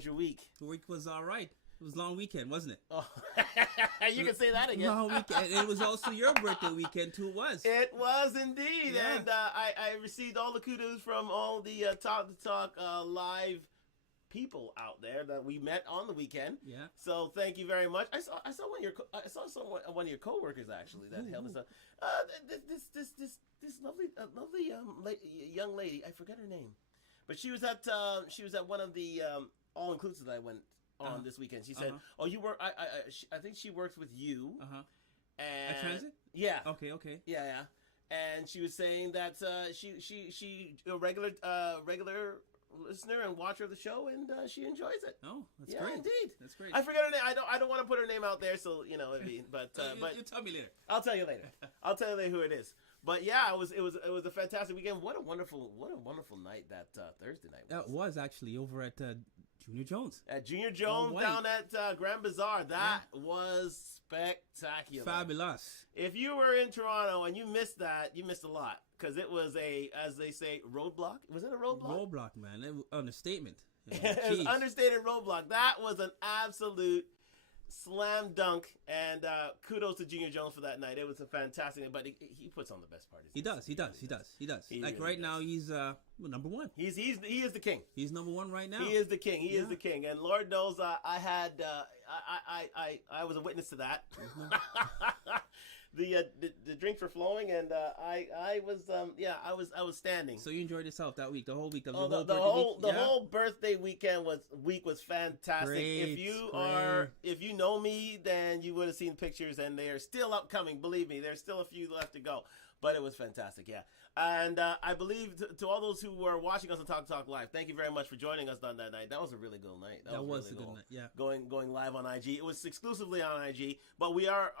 was your week? The week was all right. It was a long weekend, wasn't it? Oh, you can say that again. Long weekend. It was also your birthday weekend too. It was. It was indeed, Yeah. and I received all the kudos from all the Talk to Talk live people out there that we met on the weekend. Yeah. So thank you very much. I saw one of your coworkers actually that held us up. This lovely young lady. I forget her name, but she was at one of the all inclusive that I went on this weekend. She said, "Oh, you work." I think she works with you. And At Transit? Yeah. Okay. Yeah. And she was saying that she a regular listener and watcher of the show, and she enjoys it. Oh, that's yeah, great. Indeed. That's great. I forget her name. I don't want to put her name out there, so but you tell me later. I'll tell you later. I'll tell you later who it is. But yeah, it was a fantastic weekend. What a wonderful night that Thursday night was. That was actually over at Junior Jones. At Junior Jones down at Grand Bazaar. That was spectacular. Fabulous. If you were in Toronto and you missed that, you missed a lot. Because it was as they say, roadblock. Was it a roadblock? Roadblock, man. It was understatement. It was understated roadblock. That was an absolute slam dunk. And kudos to Junior Jones for that night. It was a fantastic night. But he puts on the best parties. He does. Like really right does. now, he's number one. He is the king. He's number one right now. He is the king. He is the king. And Lord knows, I was a witness to that. The drinks were flowing, and I was standing. So you enjoyed yourself that week, the whole week. The whole birthday weekend was fantastic. Great, if you know me, then you would have seen pictures, and they are still upcoming. Believe me, there's still a few left to go. But it was fantastic, yeah. And I believe to all those who were watching us on Talk Live, thank you very much for joining us on that night. That was a really good night. That was really a good night, yeah. Going live on IG. It was exclusively on IG, but we are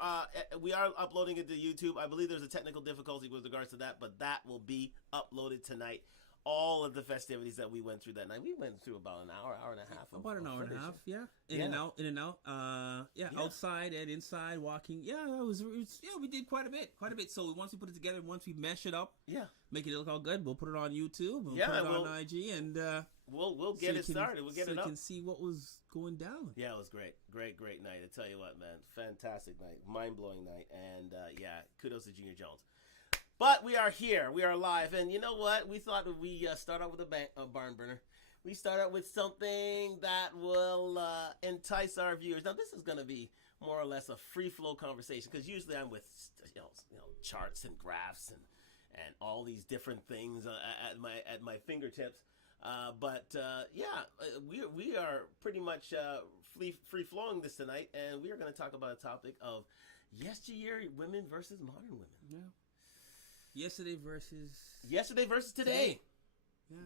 uploading it to YouTube. I believe there's a technical difficulty with regards to that, but that will be uploaded tonight. All of the festivities that we went through that night. We went through about an hour and a half. About an hour and a half, yeah. In and out. Outside and inside, walking. Yeah, we did quite a bit. So once we put it together, once we mesh it up, make it look all good, we'll put it on YouTube. We'll put it on IG, and we'll get it started. We'll get it up. So you can see what was going down. Yeah, it was great night. I tell you what, man, fantastic night, mind blowing night, and kudos to Junior Jones. But we are here. We are live. And you know what? We thought we start out with a barn burner. We start out with something that will entice our viewers. Now, this is going to be more or less a free-flow conversation because usually I'm with charts and graphs and all these different things at my fingertips. We are pretty much free-flowing this tonight, and we are going to talk about a topic of yesteryear women versus modern women. Yeah. Yesterday versus today.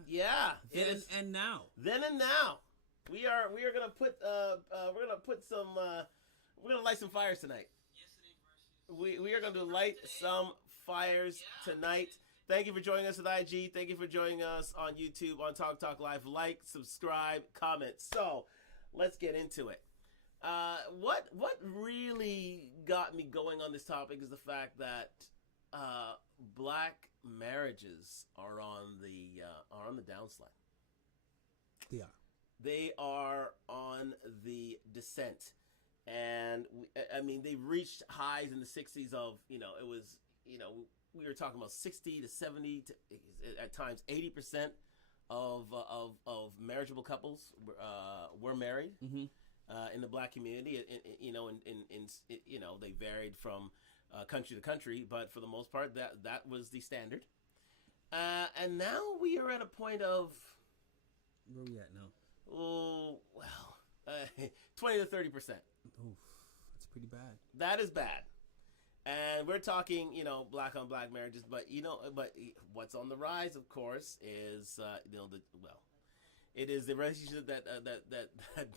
Yeah. Then and now. Then and now. We are gonna put we're gonna light some fires tonight. We are gonna light some fires tonight. Thank you for joining us at IG. Thank you for joining us on YouTube on Talk Live. Like, subscribe, comment. So let's get into it. What really got me going on this topic is the fact that black marriages are on the downslide. They are on the descent, and they reached highs in the 60s of it was we were talking about 60 to 70 to at times 80% of marriageable couples were married in the black community. They varied from country to country, but for the most part, that was the standard. And now we are at a point of where are we at now? 20 to 30%. Oh, that's pretty bad. That is bad. And we're talking, black on black marriages, but what's on the rise, of course, is it is the relationship that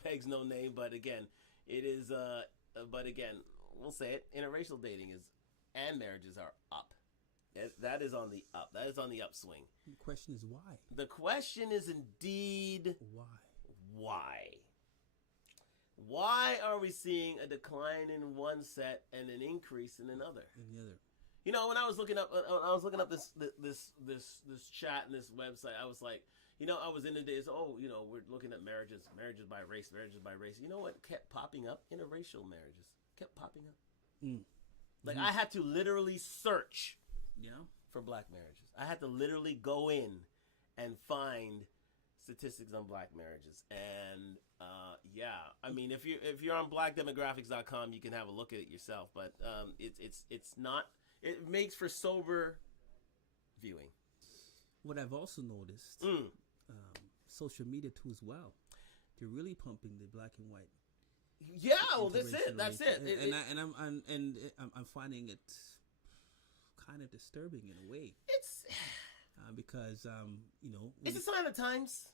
begs no name, but again, it is we'll say it, interracial dating and marriages are up. That is on the up. That is on the upswing. The question is why? The question is indeed why? Why are we seeing a decline in one set and an increase in another? When I was looking up this chat and this website, I was like, I was in the days. Oh, we're looking at marriages by race, marriages by race. You know what kept popping up? Interracial marriages kept popping up. Like I had to literally search. For black marriages. I had to literally go in and find statistics on black marriages. And I mean, if you're on blackdemographics.com, you can have a look at it yourself. But it's not. It makes for sober viewing. What I've also noticed, social media too as well. They're really pumping the black and white. Yeah, well, that's it. I'm finding it kind of disturbing in a way. It's because it's a sign of times.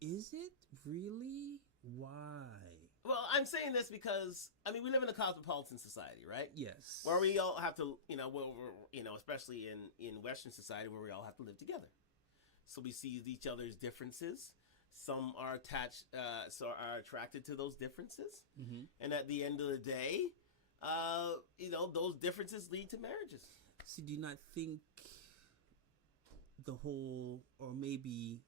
Is it really? Why? Well, I'm saying this because we live in a cosmopolitan society, right? Yes. Where we all have to, especially in Western society, where we all have to live together. So we see each other's differences. Some are attached, are attracted to those differences, and at the end of the day, those differences lead to marriages. So do you not think the whole, or maybe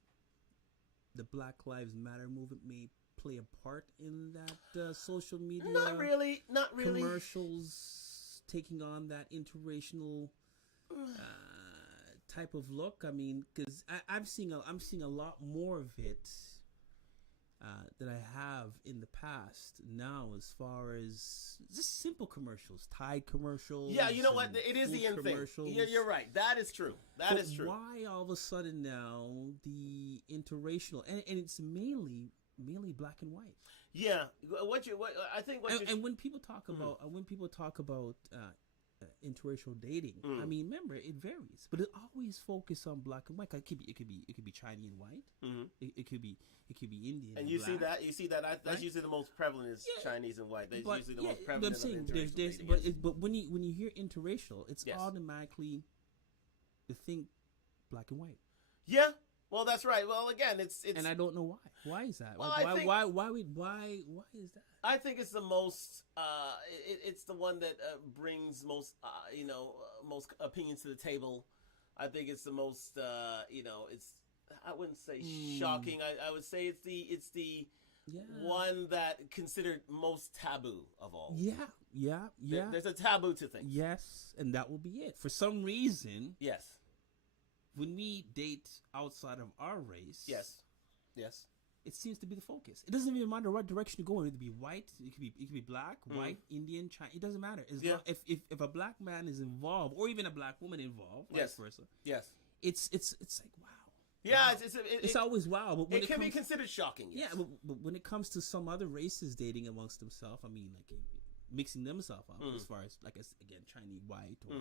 the Black Lives Matter movement may play a part in that social media? Not really. Commercials taking on that interracial type of look. I mean, because I'm seeing a lot more of it that I have in the past now, as far as just simple commercials, Tide commercials. Yeah, you know what? It is the end thing. You're right. That is true. That is true. Why all of a sudden now the interracial, and it's mainly black and white? Yeah. And when people talk about interracial dating, I mean, remember, it varies, but it always focuses on black and white. It could be Chinese and white. It could be Indian. And you see that that's usually the most prevalent is Chinese and white. That's usually the most prevalent. But I'm saying but when you hear interracial, it's automatically the thing black and white. Yeah. Well, that's right. Well, again, it's and I don't know why. Why is that? Well, why is that? I think it's the most. It's the one that brings most. Most opinions to the table. I think it's the most. It's. I wouldn't say shocking. I would say it's the one that considered most taboo of all. Yeah. There's a taboo to things. Yes, and that will be it. For some reason. Yes. When we date outside of our race, yes, it seems to be the focus. It doesn't even matter what direction you go in. It could be white, it could be black, white, Indian, Chinese. It doesn't matter. If a black man is involved, or even a black woman involved, vice versa. Yes, it's like wow. Yeah, wow. It's always wow. But when it can be considered shocking. Yes. Yeah, but when it comes to some other races dating amongst themselves, I mean, like mixing themselves up as far as, like, again, Chinese white, or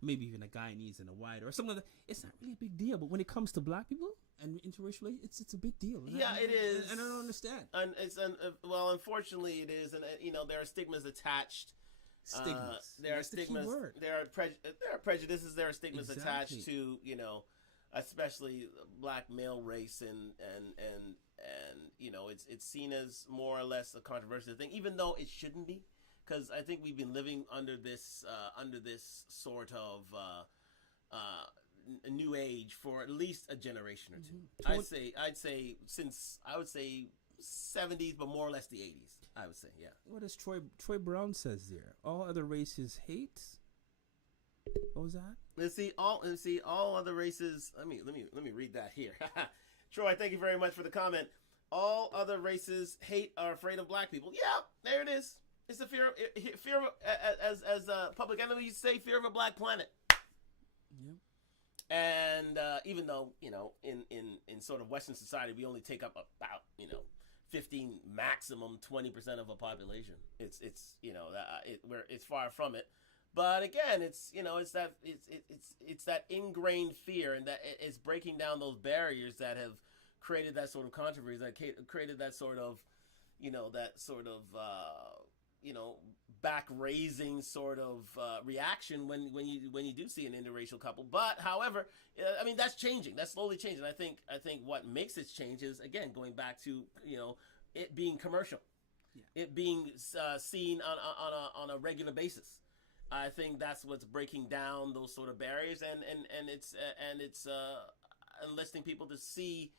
maybe even a Guyanese and a white, or something like that, it's not really a big deal. But when it comes to black people and interracial, it's a big deal. Yeah, it is. And I don't understand. And well, unfortunately, it is. And there are stigmas attached. Stigmas. There are stigmas. There are prejudices. There are stigmas attached to especially black male race, and it's seen as more or less a controversial thing, even though it shouldn't be. Because I think we've been living under this sort of new age for at least a generation or two. I'd say since 70s, but more or less the 80s. I would say, yeah. What does Troy Brown says there? All other races hate. What was that? Let's see all other races. Let me read that here. Troy, thank you very much for the comment. All other races hate or afraid of black people. Yeah, there it is. It's a fear of, as Public Enemy used to say, fear of a black planet. Yeah. And even though, in sort of Western society, we only take up about, 15, maximum 20% of a population. It's far from it. But again, it's that ingrained fear, and that it's breaking down those barriers that have created that sort of controversy, that created that sort of, back raising sort of reaction when you do see an interracial couple. But however, I mean, that's changing. That's slowly changing. I think what makes it change is, again, going back to it being commercial, it being seen on a regular basis. I think that's what's breaking down those sort of barriers, and it's enlisting people to see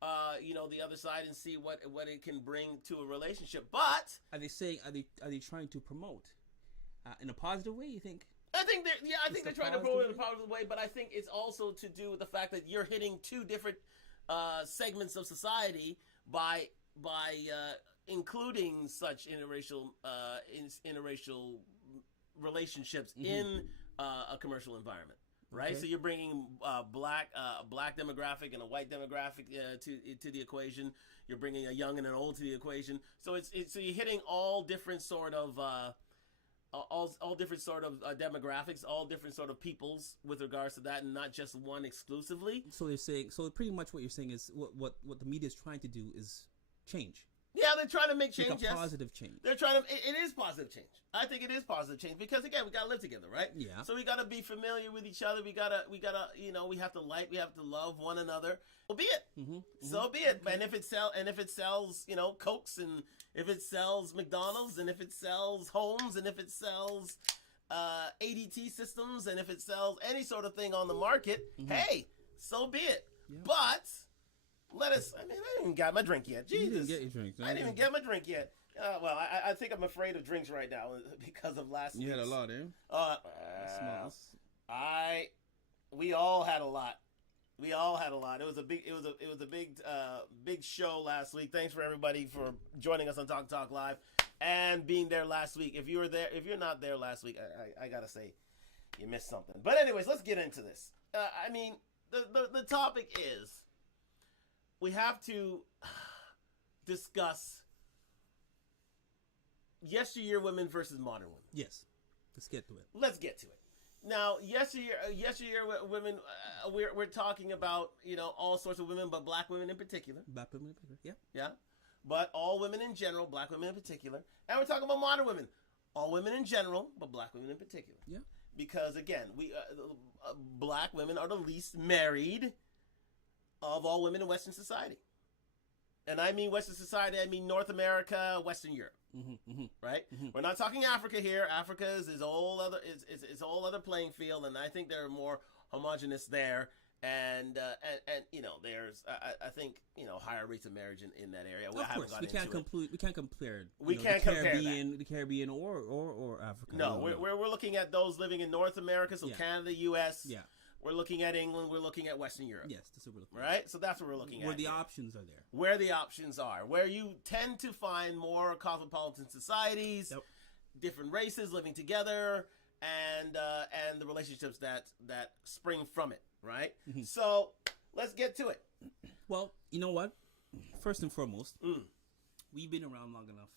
the other side and see what it can bring to a relationship. But are they trying to promote in a positive way? You think? I think they're trying to promote in a positive way, but I think it's also to do with the fact that you're hitting two different segments of society by including such interracial relationships in a commercial environment. Right, okay. So you're bringing black demographic and a white demographic to the equation. You're bringing a young and an old to the equation. So so you're hitting all different sort of all different sort of demographics, all different sort of peoples with regards to that, and not just one exclusively. So they're saying. So pretty much what you're saying is what the media is trying to do is change. Yeah, they're trying to make change. Like a positive change. They're trying to. It is positive change. I think it is positive change because again, we gotta live together, right? Yeah. So we gotta be familiar with each other. We gotta. We have to we have to love one another. So be it. So be it. Okay. And if it sells, Cokes, and if it sells McDonald's, and if it sells homes, and if it sells ADT systems, and if it sells any sort of thing on the market, hey, so be it. Yeah. But I didn't even get my drink yet. Jesus. You didn't get your drink. I didn't even get my drink yet. Well, I think I'm afraid of drinks right now because of last week. You had a lot, We all had a lot. We all had a lot. It was a big show last week. Thanks for everybody for joining us on Talk Live and being there last week. If you're not there last week, I gotta say you missed something. But anyways, let's get into this. The topic is, we have to discuss yesteryear women versus modern women. Yes. Let's get to it. Now, yesteryear women, we're talking about, all sorts of women, but black women in particular. Yeah. Yeah. But all women in general, black women in particular. And we're talking about modern women. All women in general, but black women in particular. Yeah. Because, again, black women are the least married of all women in Western society. And I mean Western society, I mean North America, Western Europe. Right? We're not talking Africa here. Africa is its whole other playing field, and I think they're more homogenous there. And there's I think higher rates of marriage in that area. Of course, we can't compare. The Caribbean or Africa. No, we're looking at those living in North America, so Canada, U.S. Yeah. We're looking at England. We're looking at Western Europe. Yes, that's what we're looking at. Right? So that's what we're looking at. Where the options are there. Where the options are. Where you tend to find more cosmopolitan societies, different races living together, and the relationships that spring from it. Right? So let's get to it. Well, you know what? First and foremost, we've been around long enough.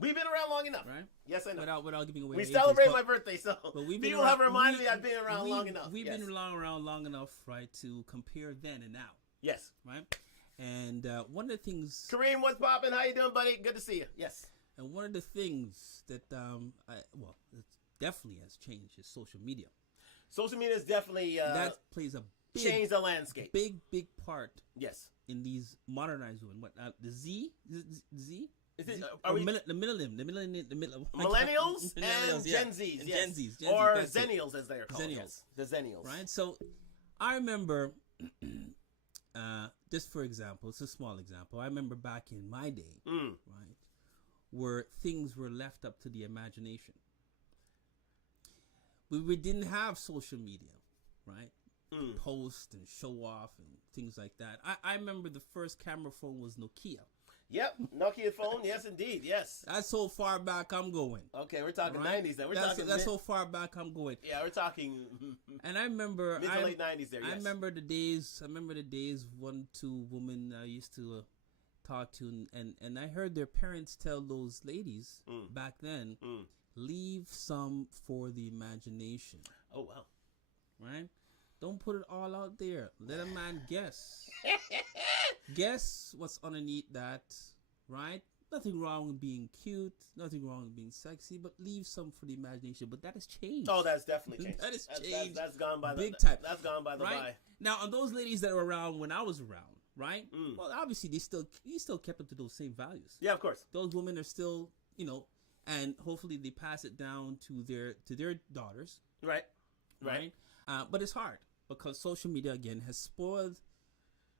We've been around long enough. Right? Yes, I know. Without giving away we celebrate my birthday, so people have reminded me I've been around long enough. We've been around long enough, right, to compare then and now. Yes. Right? And one of the things... Kareem, what's poppin'? How you doing, buddy? Good to see you. Yes. And one of the things that, it definitely has changed is social media. Social media is definitely... that plays a big... Change the landscape. Big part. Yes. In these modernized women. What, the Z? Z? Is it, the millennials and Gen Zs, yes. Gen Zs, or Zennials as they are called. Zennials. The Zennials. Right? So, I remember, just for example, it's a small example. I remember back in my day, right, where things were left up to the imagination. We didn't have social media, right? Post and show off and things like that. I remember the first camera phone was Nokia. Yep, Nokia phone. Yes, indeed. Yes. That's so far back I'm going. Okay, we're talking 90s. Then that's so far back I'm going. Yeah, we're talking. And I remember mid to late 90s. There. Yes. I remember the days. 1-2 women I used to talk to, and I heard their parents tell those ladies back then, leave some for the imagination. Oh wow. Right. Don't put it all out there. Let a man guess. Guess what's underneath that, right? Nothing wrong with being cute. Nothing wrong with being sexy. But leave some for the imagination. But that has changed. Oh, that's definitely changed. That has changed. That's gone by big time. That's gone by the by. Now, on those ladies that were around when I was around, right? Well, obviously, you still kept up to those same values. Yeah, of course. Those women are still, and hopefully they pass it down to their daughters. Right. But it's hard. Because social media, again, has spoiled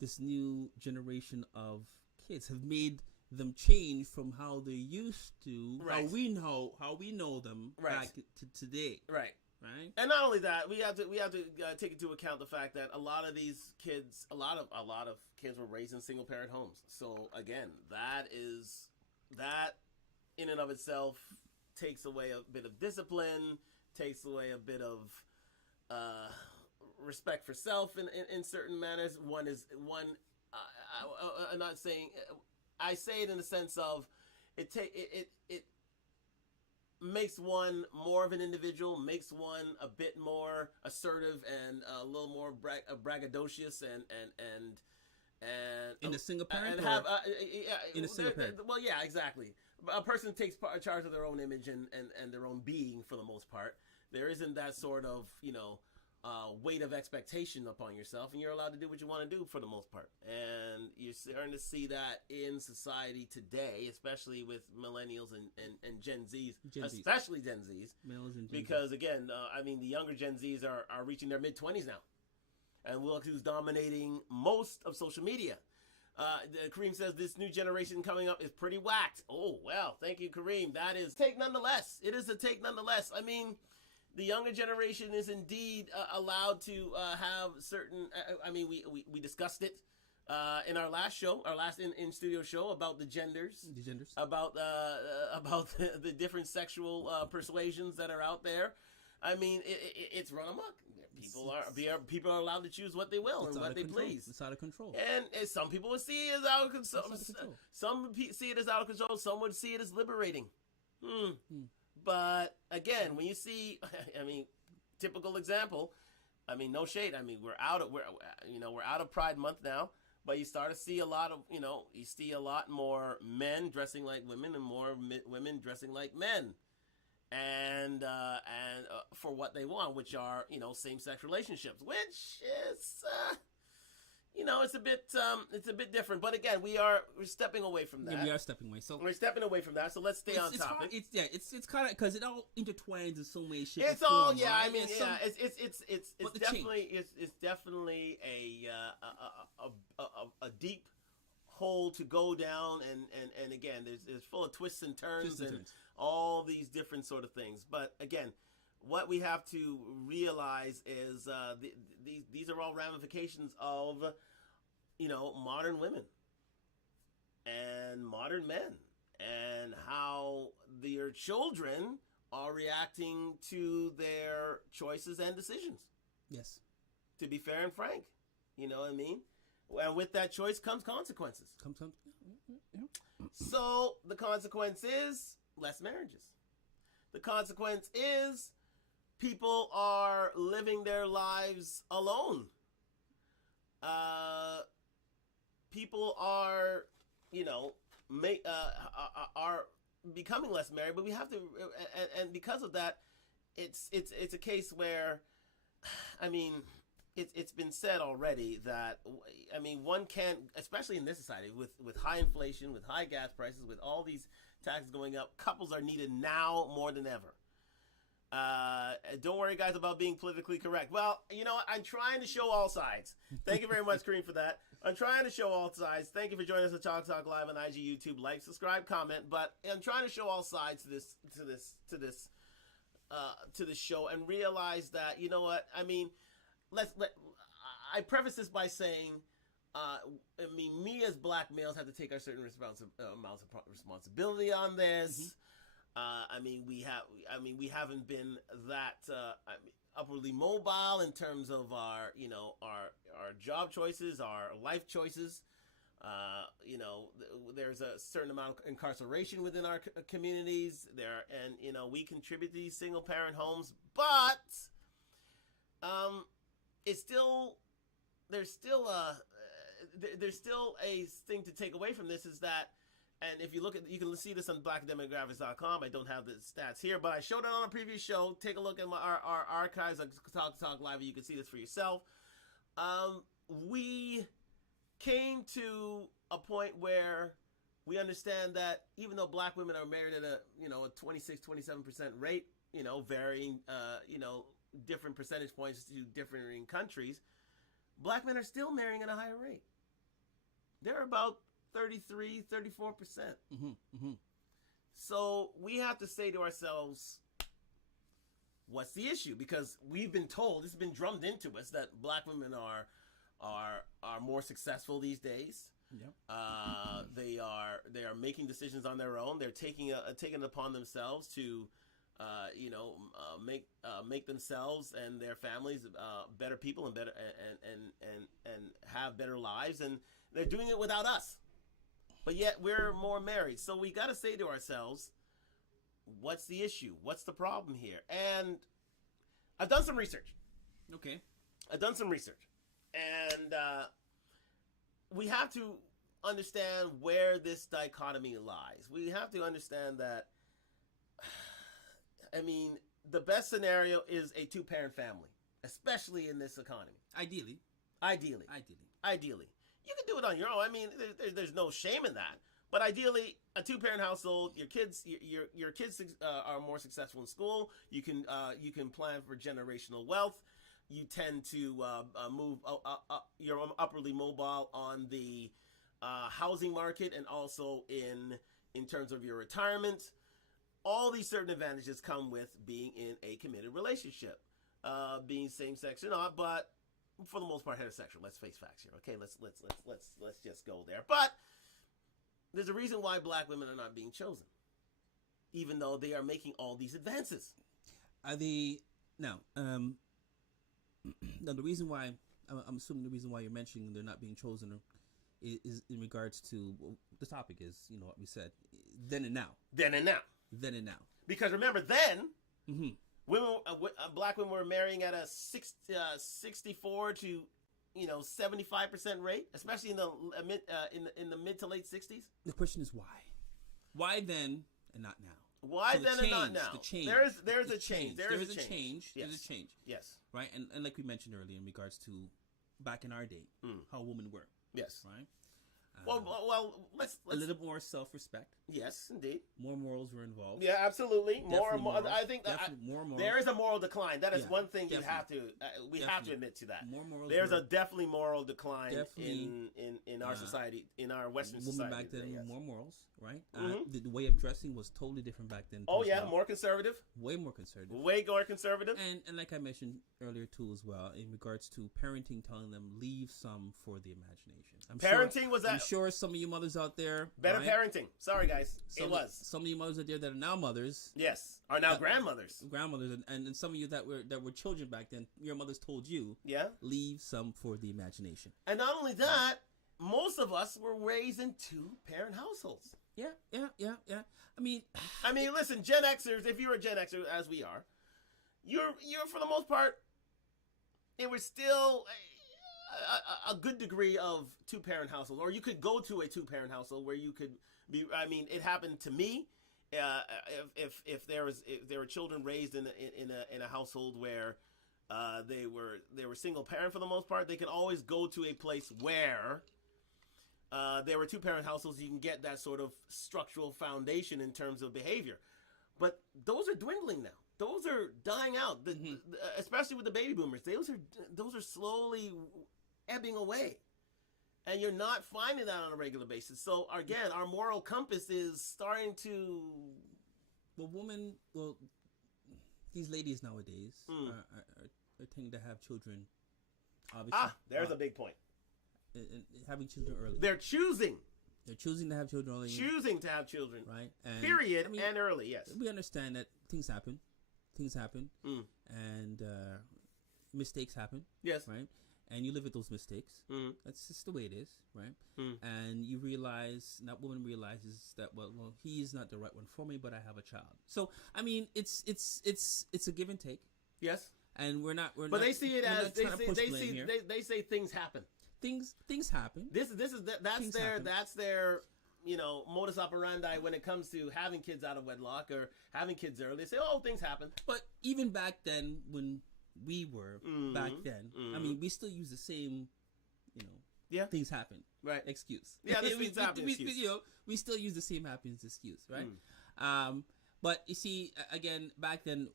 this new generation of kids have made them change from how they used to, right. how we know them right. back to today. Right. Right. And not only that, we have to take into account the fact that a lot of these kids, a lot of kids were raised in single parent homes. So again, that in and of itself takes away a bit of discipline, takes away a bit of respect for self in certain manners. I'm not saying, I say it in the sense of it makes one more of an individual, makes one a bit more assertive and a little more braggadocious and in the single parent, and have in the single parent. Well, yeah, exactly. A person takes charge of their own image and their own being for the most part. There isn't that sort of weight of expectation upon yourself, and you're allowed to do what you want to do for the most part. And you're starting to see that in society today, especially with millennials and Gen Zs, especially Gen Zs. Males and Gen because, again, the younger Gen Zs are reaching their mid-20s now. And look who's dominating most of social media. Kareem says this new generation coming up is pretty whacked. Oh, well, thank you, Kareem. That is a take nonetheless. It is a take nonetheless. The younger generation is indeed allowed to have certain. We discussed it in our last show, our last in studio show about the genders, about the different sexual persuasions that are out there. It's run amok. People are allowed to choose what they will and what they please. It's out of control. And some people would see it as out of control. Some see it as out of control. Some would see it as liberating. But again, when you see, typical example. No shade. We're out of Pride Month now, but you start to see a lot of, you see a lot more men dressing like women and more women dressing like men, and for what they want, which are same-sex relationships, which is. It's a bit different, but again, we're stepping away from that. Yeah, we are stepping away. So we're stepping away from that. So let's stay on topic. It's kind of because it all intertwines in so many shape. It's all form, right? It's definitely a deep hole to go down, and again, there's full of twists and turns and all these different sort of things. But again, what we have to realize is these are all ramifications of modern women and modern men, and how their children are reacting to their choices and decisions. Yes. To be fair and frank, you know what I mean? And with that choice comes consequences. So the consequence is less marriages. The consequence is people are living their lives alone. People are, are becoming less married, but we have to, and because of that, it's a case where, it's been said already that, one can't, especially in this society, with high inflation, with high gas prices, with all these taxes going up, couples are needed now more than ever. Don't worry, guys, about being politically correct. Well, I'm trying to show all sides. Thank you very much, Kareem, for that. I'm trying to show all sides. Thank you for joining us at Talk Live on IG, YouTube. Like, subscribe, comment. But I'm trying to show all sides to this show, and realize that, you know what? I preface this by saying, me as black males have to take our certain amounts of responsibility on this. Mm-hmm. We haven't been that upwardly mobile in terms of our job choices, our life choices. There's a certain amount of incarceration within our communities there, and we contribute to these single parent homes, but there's still a thing to take away from this, is that. And if you look you can see this on blackdemographics.com. I don't have the stats here, but I showed it on a previous show. Take a look at our archives on Talk Live, and you can see this for yourself. We came to a point where we understand that even though black women are married at a 26-27% rate, varying different percentage points to differing countries, black men are still marrying at a higher rate. They're about 33, 34%. So we have to say to ourselves, what's the issue? Because we've been told, it's been drummed into us that black women are more successful these days. Yep. They are making decisions on their own. They're taking it upon themselves to make themselves and their families better people and better and have better lives, and they're doing it without us. But yet we're more married. So we got to say to ourselves, what's the issue? What's the problem here? And I've done some research. Okay. I've done some research. And we have to understand where this dichotomy lies. We have to understand that, I mean, the best scenario is a two-parent family, especially in this economy. Ideally. You can do it on your own. I mean, there's no shame in that. But ideally, a two-parent household, your kids are more successful in school. You can plan for generational wealth. You tend to move you're upwardly mobile on the housing market, and also in terms of your retirement. All these certain advantages come with being in a committed relationship, being same-sex or not, but for the most part heterosexual. Let's face facts here, okay? Let's just go there. But there's a reason why black women are not being chosen, even though they are making all these advances. Are they now? Now the reason why I'm assuming the reason why you're mentioning they're not being chosen is in regards to the topic is, you know, what we said, then and now. Because remember, then women, black women were marrying at a 64 to 75% rate, especially in the mid to late 60s. The question is why? Why then and not now? Why so then and not now? The change. There's a change. There is a change. Yes. There's a change. Yes. Right, and like we mentioned earlier in regards to back in our day, how women were. Yes. Right. Well, let's a little more self-respect. Yes, indeed. More morals were involved. Yeah, absolutely. More. I think more morals. There is a moral decline. That is one thing definitely. you have to. We have to admit to that. More morals. There's a definitely moral decline in our society, in our Western society. Women back then more morals, right? The way of dressing was totally different back then. Oh yeah, more conservative. Way more conservative. Way more conservative. And like I mentioned earlier too, as well, in regards to parenting, telling them leave some for the imagination. I'm sure some of you mothers out there better parenting. Sorry guys, some of you mothers out there that are now mothers. Yes, are now grandmothers. And some of you that were children back then, your mothers told you, leave some for the imagination. And not only that, most of us were raised in two-parent households. Yeah. I mean, listen, Gen Xers. If you're a Gen Xer, as we are, you're for the most part, it was still a good degree of two-parent household, or you could go to a two-parent household where you could be. I mean, it happened to me. If there were children raised in a household where they were single parent for the most part, they could always go to a place where there were two-parent households. You can get that sort of structural foundation in terms of behavior, but those are dwindling now. Those are dying out, especially with the baby boomers. Those are slowly ebbing away, and you're not finding that on a regular basis. So again, our moral compass is starting to. These ladies nowadays are tending to have children. Obviously, there's a big point. Having children early. They're choosing to have children early. Choosing to have children, right? And early. Yes, we understand that things happen, and mistakes happen. Yes, right. And you live with those mistakes. That's just the way it is, right? And you realize, that woman realizes that well, he is not the right one for me, but I have a child. So I mean, it's a give and take. Yes, and we're not. But they see it as they say things happen. Things happen. That's their modus operandi when it comes to having kids out of wedlock or having kids early. They say, oh, things happen. But even back then, when we were back then, I mean, we still use the same, things happen, right? Excuse. Yeah, things happen. We still use the same happens excuse, right? But you see, again, back then,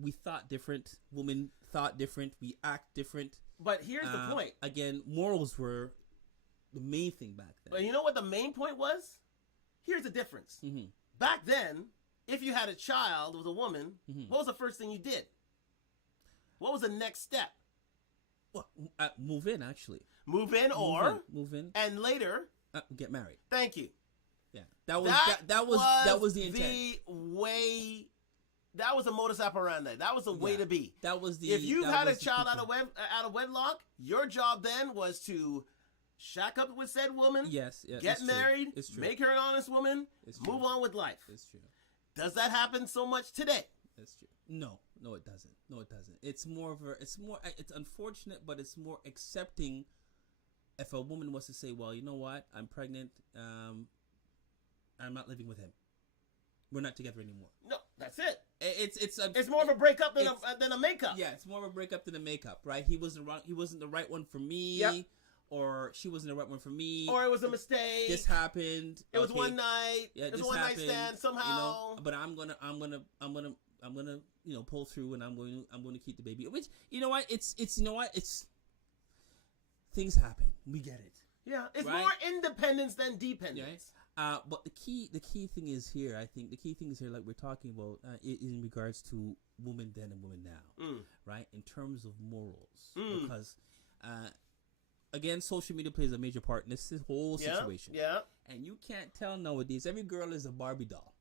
we thought different. Women thought different. We act different. But here's the point. Again, morals were the main thing back then. But you know what the main point was? Here's the difference. Mm-hmm. Back then, if you had a child with a woman, what was the first thing you did? What was the next step? Well, move in, actually. Move in, and later get married. Thank you. Yeah, that was the intent. That was the modus operandi. That was the way to be. That was the. If you had a child out of wedlock, your job then was to shack up with said woman. Yes, get married. It's true. Make her an honest woman. Move on with life. It's true. Does that happen so much today? That's true. No, it doesn't. It's unfortunate, but it's more accepting. If a woman was to say, "Well, you know what? I'm pregnant. I'm not living with him. We're not together anymore." No, that's it. It's more of a breakup than a makeup. Yeah, it's more of a breakup than a makeup, right? He wasn't the right one for me. Yep. Or she wasn't the right one for me. Or it was a mistake. This happened. It was one night. Yeah, it was this one happened, night stand somehow. But I'm gonna pull through, and I'm going to keep the baby. Which it's things happen. We get it. Yeah, it's right? more independence than dependence. Yeah. But the key thing is here. I think the key thing is here, like we're talking about, in regards to women then and women now, right? In terms of morals, because. Again, social media plays a major part in this whole situation. Yeah. And you can't tell nowadays. Every girl is a Barbie doll.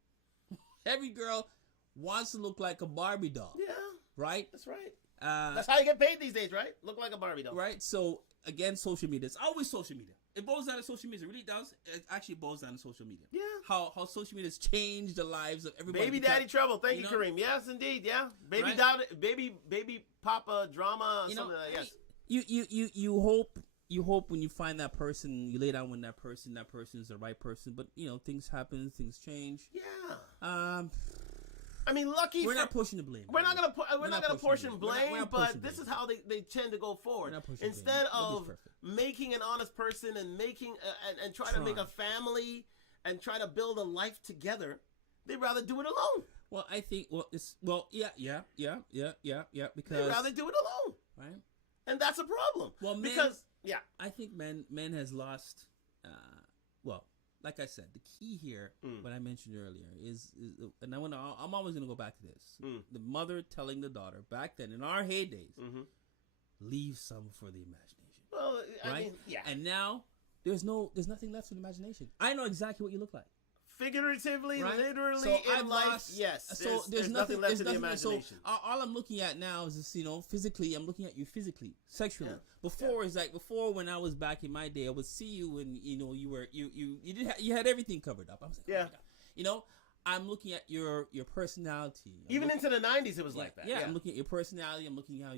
Every girl wants to look like a Barbie doll. Yeah. Right? That's right. That's how you get paid these days, right? Look like a Barbie doll. Right? So, again, social media. It's always social media. It boils down to social media. It really does. It actually boils down to social media. Yeah. How social media has changed the lives of everybody. Baby daddy trouble. Thank you, Kareem. Yes, indeed. Yeah. Baby papa drama. Something like that. Yes. You hope when you find that person, you lay down with that person is the right person. But things happen, things change. Yeah. I mean, we're not pushing the blame. We're not gonna portion blame, but this is how they tend to go forward. Instead of making an honest person and making and trying to make a family and try to build a life together, they'd rather do it alone. Well, I think because they'd rather do it alone, right? And that's a problem. Well, because I think men has lost. Like I said, the key here, what I mentioned earlier, is and I'm always gonna go back to this. The mother telling the daughter back then in our heydays, leave some for the imagination. Well, right? I mean, yeah. And now there's nothing left for the imagination. I know exactly what you look like. Figuratively, right? literally, so in life, yes. So there's nothing left to the imagination. So all I'm looking at now is this, physically. I'm looking at you physically, sexually. Yeah. Before when I was back in my day, I would see you and you had everything covered up. I was like, oh my God. I'm looking at your personality. Even into the 90s, it was like that. Yeah, I'm looking at your personality. I'm looking at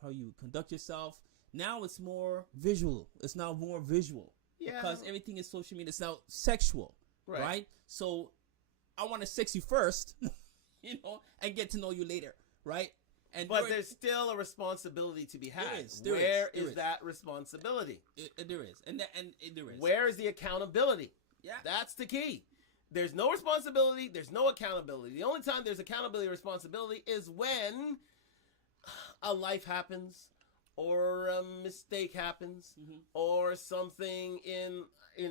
how you conduct yourself. Now it's more visual. It's now more visual. Yeah. Because everything is social media. It's now sexual. Right. So I want to sex you first, and get to know you later. Right. But there's still a responsibility to be had. There is that responsibility? There is. And there is. Where is the accountability? Yeah. That's the key. There's no responsibility. There's no accountability. The only time there's accountability or responsibility is when a life happens or a mistake happens or something in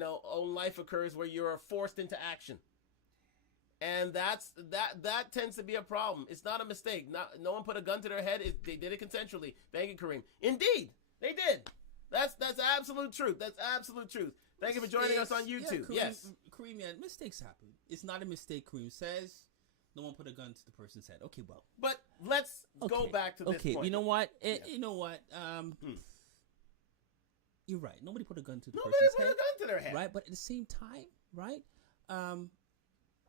own life occurs where you're forced into action. And that tends to be a problem. It's not a mistake. No one put a gun to their head. They did it consensually. Thank you, Kareem. Indeed, they did. That's absolute truth. That's absolute truth. Thank you for joining us on YouTube. Yeah, Kareem, mistakes happen. It's not a mistake, Kareem says. No one put a gun to the person's head. Okay, well. But let's go back to this point. Okay, you know what? You know what? You're right. Nobody put a gun to the person's head. Nobody put a gun to their head. Right, but at the same time, right?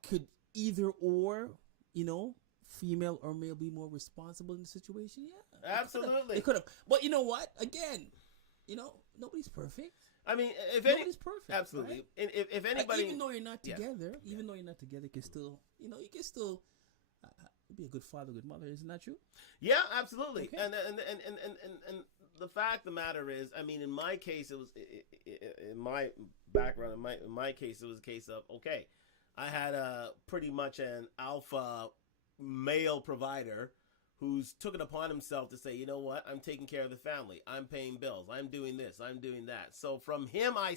Could either or, female or male be more responsible in the situation? Yeah. Absolutely. They could have. But you know what? Again, nobody's perfect. I mean, nobody's perfect. Absolutely. Right? If anybody, even though you're not together, you can still, you can still be a good father, good mother. Isn't that true? Yeah, absolutely. Okay. And the fact of the matter is, I mean, in my case, it was in my background. In my case, it was a case of I had pretty much an alpha male provider who's took it upon himself to say, you know what, I'm taking care of the family, I'm paying bills, I'm doing this, I'm doing that. So from him, I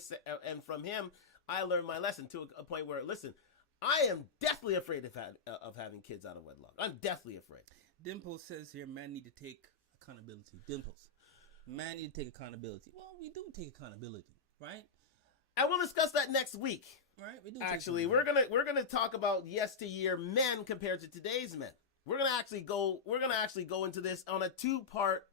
learned my lesson to a point where, listen, I am deathly afraid of having kids out of wedlock. I'm deathly afraid. Dimples says here, man need to take accountability. Dimples, man need to take accountability. Well, we do take accountability, right? And we'll discuss that next week. Right? We do. Actually, we're gonna talk about yesteryear men compared to today's men. We're gonna actually go into this on a 2-part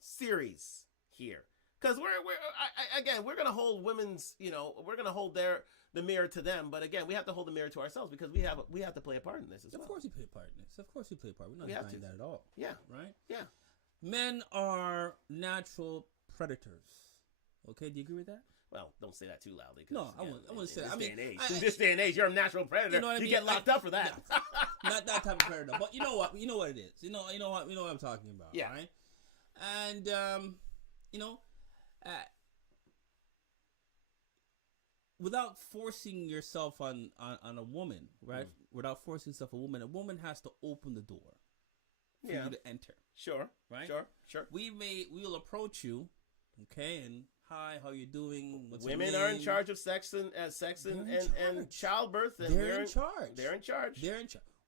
series here, because we're gonna hold women's, we're gonna hold the mirror to them, but again, we have to hold the mirror to ourselves, because we have to play a part in this as well. Of course, we play a part in this. Of course, we play a part. We're not denying that at all. Yeah. Right. Yeah. Men are natural predators. Okay, do you agree with that? Well, don't say that too loudly. No, I wouldn't say that. In this day and age, you're a natural predator. You know what I mean? You get locked up for that. Not that type of predator, but you know what? You know what it is. You know what I'm talking about. Yeah. Right? And without forcing yourself on a woman, right? Without forcing yourself on a woman has to open the door for you to enter. Sure. Right? Sure. We will approach you, okay, and hi, how you doing? What's Women your are name? in charge of sex and childbirth, and they're in charge. They're in charge.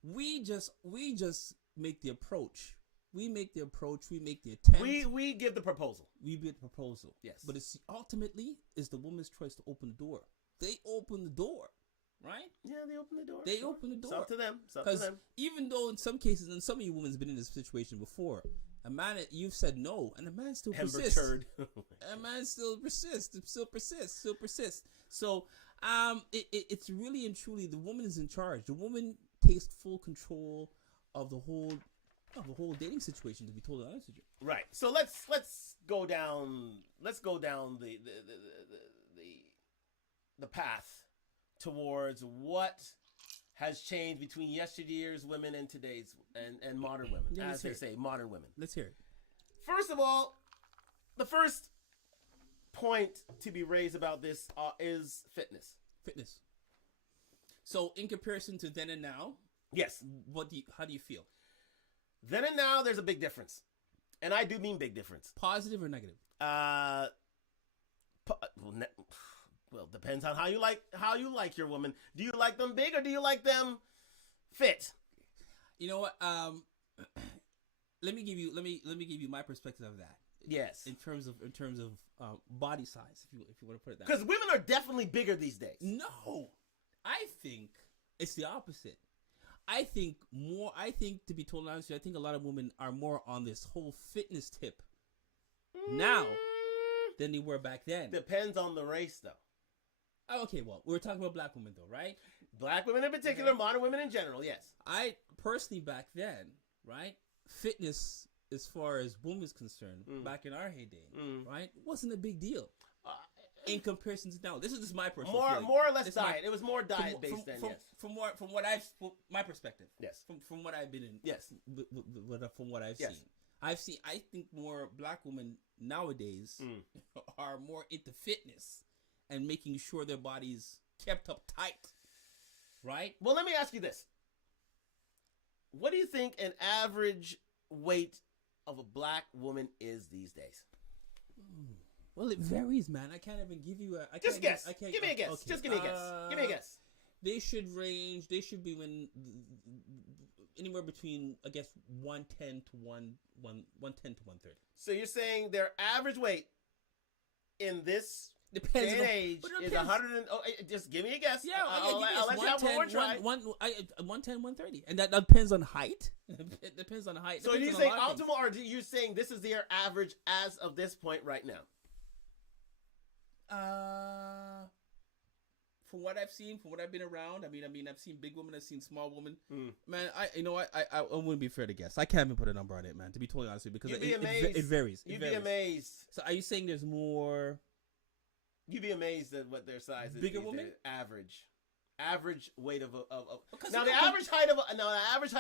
We just make the approach. We make the approach. We make the attempt. We give the proposal. We give the proposal. Yes. But it's ultimately the woman's choice to open the door. They open the door, right? Yeah, they open the door. They open the door. It's up to them. Because even though in some cases, and some of you women's been in this situation before, a man, you've said no, and the man still persists. A man still persists. So, it's really and truly the woman is in charge. The woman takes full control of the whole dating situation. To be totally honest with you, right? So let's go down the path towards what has changed between yesteryear's women and today's and modern women, as they say, modern women. Let's hear it. First of all, the first point to be raised about this is fitness. So, in comparison to then and now, yes, how do you feel? Then and now, there's a big difference, and I do mean big difference. Positive or negative? Well, depends on how you like your woman. Do you like them big or do you like them fit? You know what? Let me give you my perspective of that. Yes. In terms of body size, if you want to put it that. Because women are definitely bigger these days. No, I think it's the opposite. I think to be totally honest with you, I think a lot of women are more on this whole fitness tip now than they were back then. Depends on the race, though. Okay, well, we're talking about black women, though, right? Black women in particular, modern women in general, yes. I personally, back then, right, fitness, as far as women's concerned, back in our heyday, right, wasn't a big deal. In comparison to now, this is just my personal feeling. More or less diet. It was more diet based then. Yes. From what my perspective. Yes. From what I've been in. Yes. From what I've seen. I think more black women nowadays are more into fitness and making sure their bodies kept up tight. Right? Well, let me ask you this. What do you think an average weight of a black woman is these days? Well, it varies, man. I can't even give you a... Just guess. Give me a guess. Okay. Just give me a guess. Give me a guess. They should be anywhere between, I guess, 110 to 130. So you're saying their average weight in this day and age is 100 and... Oh, just give me a guess. Yeah, I'll let you have one more try. 110, 130. And that depends on height. It depends on height. So are you saying optimal, or are you saying this is their average as of this point right now? From what I've seen, from what I've been around, I mean, I've seen big women, I've seen small women. Man, I wouldn't be fair to guess. I can't even put a number on it, man. To be totally honest with you, because it varies. You'd be amazed. So, are you saying there's more? You'd be amazed at what their size is. Bigger women? Average weight of now the average height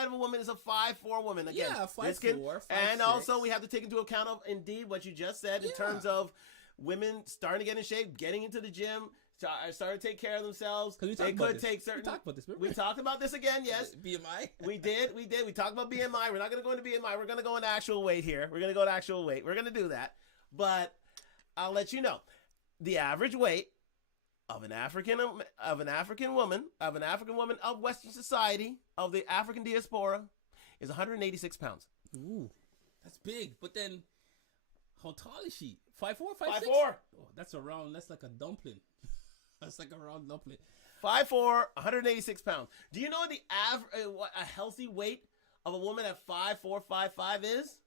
of a woman is a 5'4" woman. Again, yeah, 5'4", and 5'6". Also we have to take into account of indeed what you just said in terms of women starting to get in shape, getting into the gym, started to take care of themselves. We talked about this. We talked about this again. Yes, BMI. We did. We talked about BMI. We're not going to go into BMI. We're going to go into actual weight here. We're going to go to actual weight. We're going to do that. But I'll let you know, the average weight of an African woman of Western society, of the African diaspora, is 186 pounds. Ooh, that's big. But then, how tall is she? 5'4", 5'6"? 5'4". Oh, that's like a dumpling. That's like a round dumpling. 5'4", 186 pounds. Do you know what a healthy weight of a woman at 5'4", 5'5" is?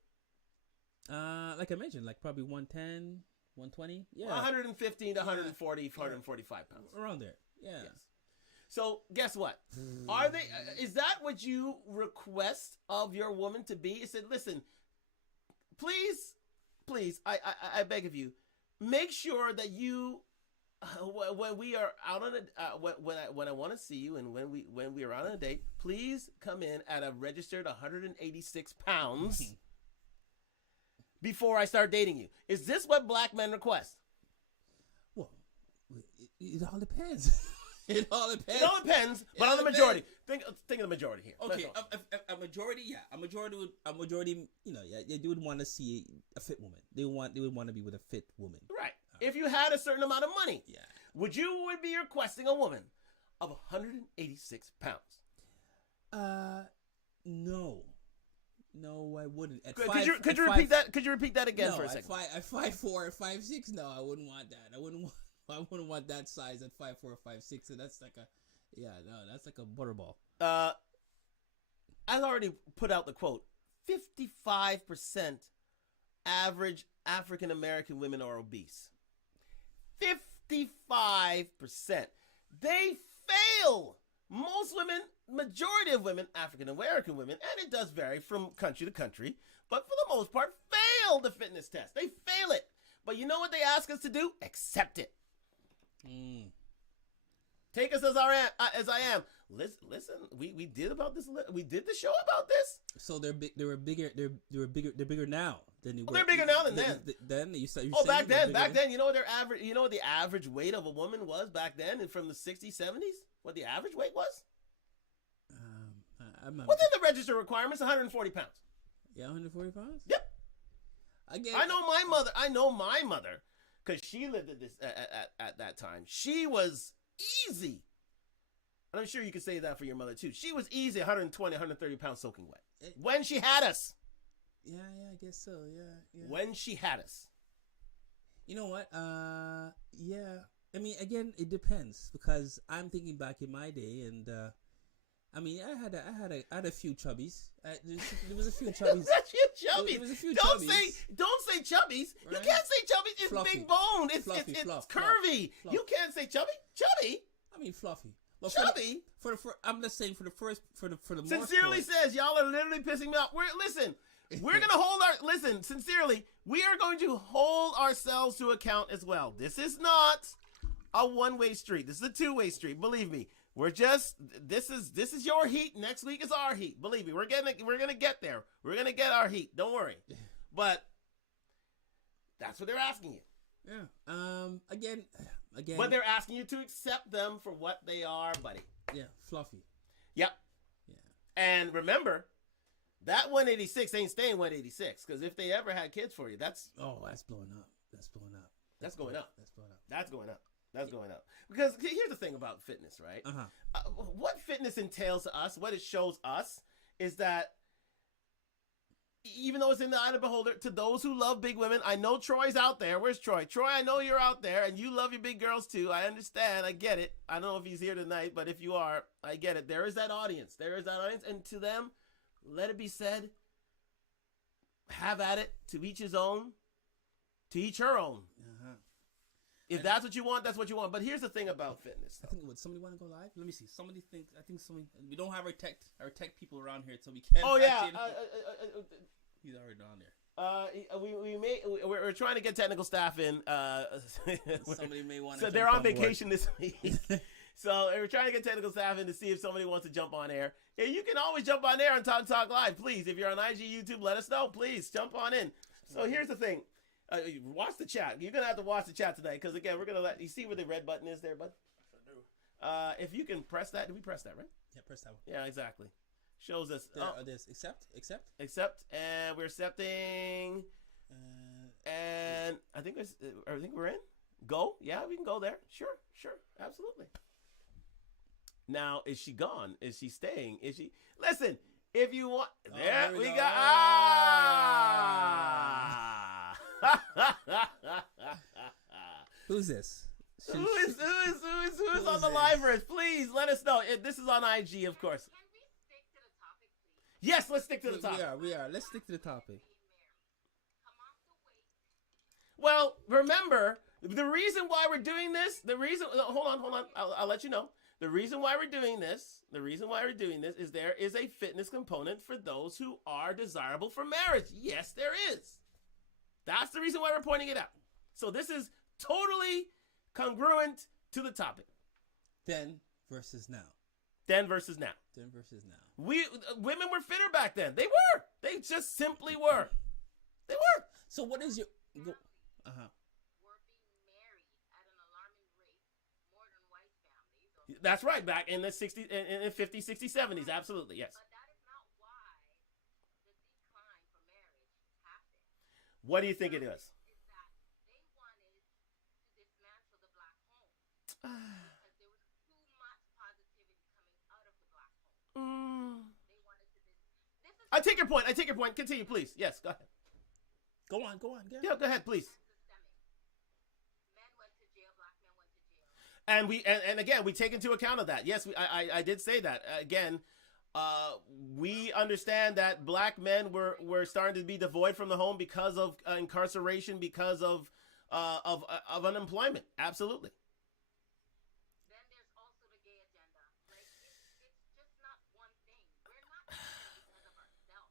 Like I mentioned, like probably 110, 120. Yeah. 115 to 140, 145 pounds. Around there. Yeah. Yes. So guess what? Is that what you request of your woman to be? It said, listen, please, I beg of you, make sure that you, when we are out on when I want to see you and when we are out on a date, please come in at a registered 186 pounds before I start dating you. Is this what black men request? Well, it all depends. It all depends. But on the majority, think of the majority here. Okay, a majority, yeah, a majority. You know, yeah, they would want to see a fit woman. They would want to be with a fit woman. Right. If you had a certain amount of money, yeah, would be requesting a woman of 186 pounds? No, I wouldn't. Could you repeat that? Could you repeat that again for a second? At 5'4", 5'6", no, I wouldn't want that. I wouldn't want that size at 5'4", 5'6". So that's like that's like a butterball. I already put out the quote. 55% average African American women are obese. 55%. They fail. Most women, majority of women, African American women, and it does vary from country to country, but for the most part, fail the fitness test. They fail it. But you know what they ask us to do? Accept it. Take us as I am. Listen. We did about this. We did the show about this. So they're big. They were bigger. They're bigger now than they were. They're bigger now than then. Then you said. Back then. You know what their average. You know what the average weight of a woman was back then, and from the 60s, 70s. What the average weight was? Within the register requirements, 140 pounds. Yeah, 140 pounds. Yep. Again, I know my mother, because she lived at this at that time. She was easy. And I'm sure you could say that for your mother too. She was easy, 120, 130 pounds soaking wet. When she had us. Yeah, I guess so. Yeah. When she had us. You know what? Yeah. I mean, again, it depends, because I'm thinking back in my day, and I mean, I had a few chubbies. There was a few chubbies. There was a few chubbies. Don't say chubbies. Right? You can't say chubbies. It's fluffy. Big bone. It's curvy. Fluff. You can't say chubby. Chubby. I mean, fluffy. Well, chubby. I'm just saying for the Sincerely says, y'all are literally pissing me off. We're gonna sincerely, we are going to hold ourselves to account as well. This is not a one-way street. This is a two-way street. Believe me. This is your heat. Next week is our heat. Believe me, we're gonna get there. We're gonna get our heat. Don't worry. But that's what they're asking you. Yeah. Again. But they're asking you to accept them for what they are, buddy. Yeah. Fluffy. Yep. Yeah. And remember, that 186 ain't staying 186, because if they ever had kids for you, that's blowing up. That's going up. That's going up. Because here's the thing about fitness, right? What fitness entails to us, what it shows us, is that even though it's in the eye of the beholder, to those who love big women, I know Troy's out there. Where's Troy? Troy, I know you're out there, and you love your big girls too. I understand. I get it. I don't know if he's here tonight, but if you are, I get it. There is that audience. And to them, let it be said, have at it. To each his own. To each her own. If that's what you want, that's what you want. But here's the thing about fitness. I think, would somebody want to go live? Let me see. We don't have our tech people around here, so we can't. Oh yeah. He's already on there. We're trying to get technical staff in. Somebody may want to. So they're on vacation this week. So we're trying to get technical staff in to see if somebody wants to jump on air. Yeah, you can always jump on air and talk live, please. If you're on IG, YouTube, let us know. Please jump on in. So here's the thing. Watch the chat. You're gonna have to watch the chat tonight because again, we're gonna let you see where the red button is there, bud. If you can press that, did we press that right? Yeah, press that one. Yeah, exactly. Shows us. There's accept, and we're accepting. And I think we're in. Go. Yeah, we can go there. Sure, absolutely. Now, is she gone? Is she staying? Is she? Listen, if you want, there we go. Who's this? Who is on the live verse? Please let us know. This is on IG, of course. Can we stick to the topic, please? Yes, let's stick to the topic. We are. Let's stick to the topic. Well, remember, the reason why we're doing this, hold on, I'll let you know. The reason why we're doing this is there is a fitness component for those who are desirable for marriage. Yes, there is. That's the reason why we're pointing it out. So this is totally congruent to the topic. Then versus now. Women were fitter back then. They were. They just simply were. They were. So what is your... Were being married at an alarming rate more than white families. That's right. Back in the 60s, in the 50s, 60s, 70s. Absolutely. Yes. But that is not why the decline for marriage happened. What do you think it is? Is that they wanted to dismantle the black home because there was too much positivity coming out of the black home. They wanted to I take your point. Continue, please. Yes, go ahead. Go on. Yeah, go ahead, please. Men went to jail, black men went to jail. And again, we take into account of that. Yes, I did say that. Again, we understand that black men were starting to be devoid from the home because of incarceration, because of unemployment. Absolutely. Then there's also the gay agenda. Like it's just not one thing. We're not doing it because of ourselves.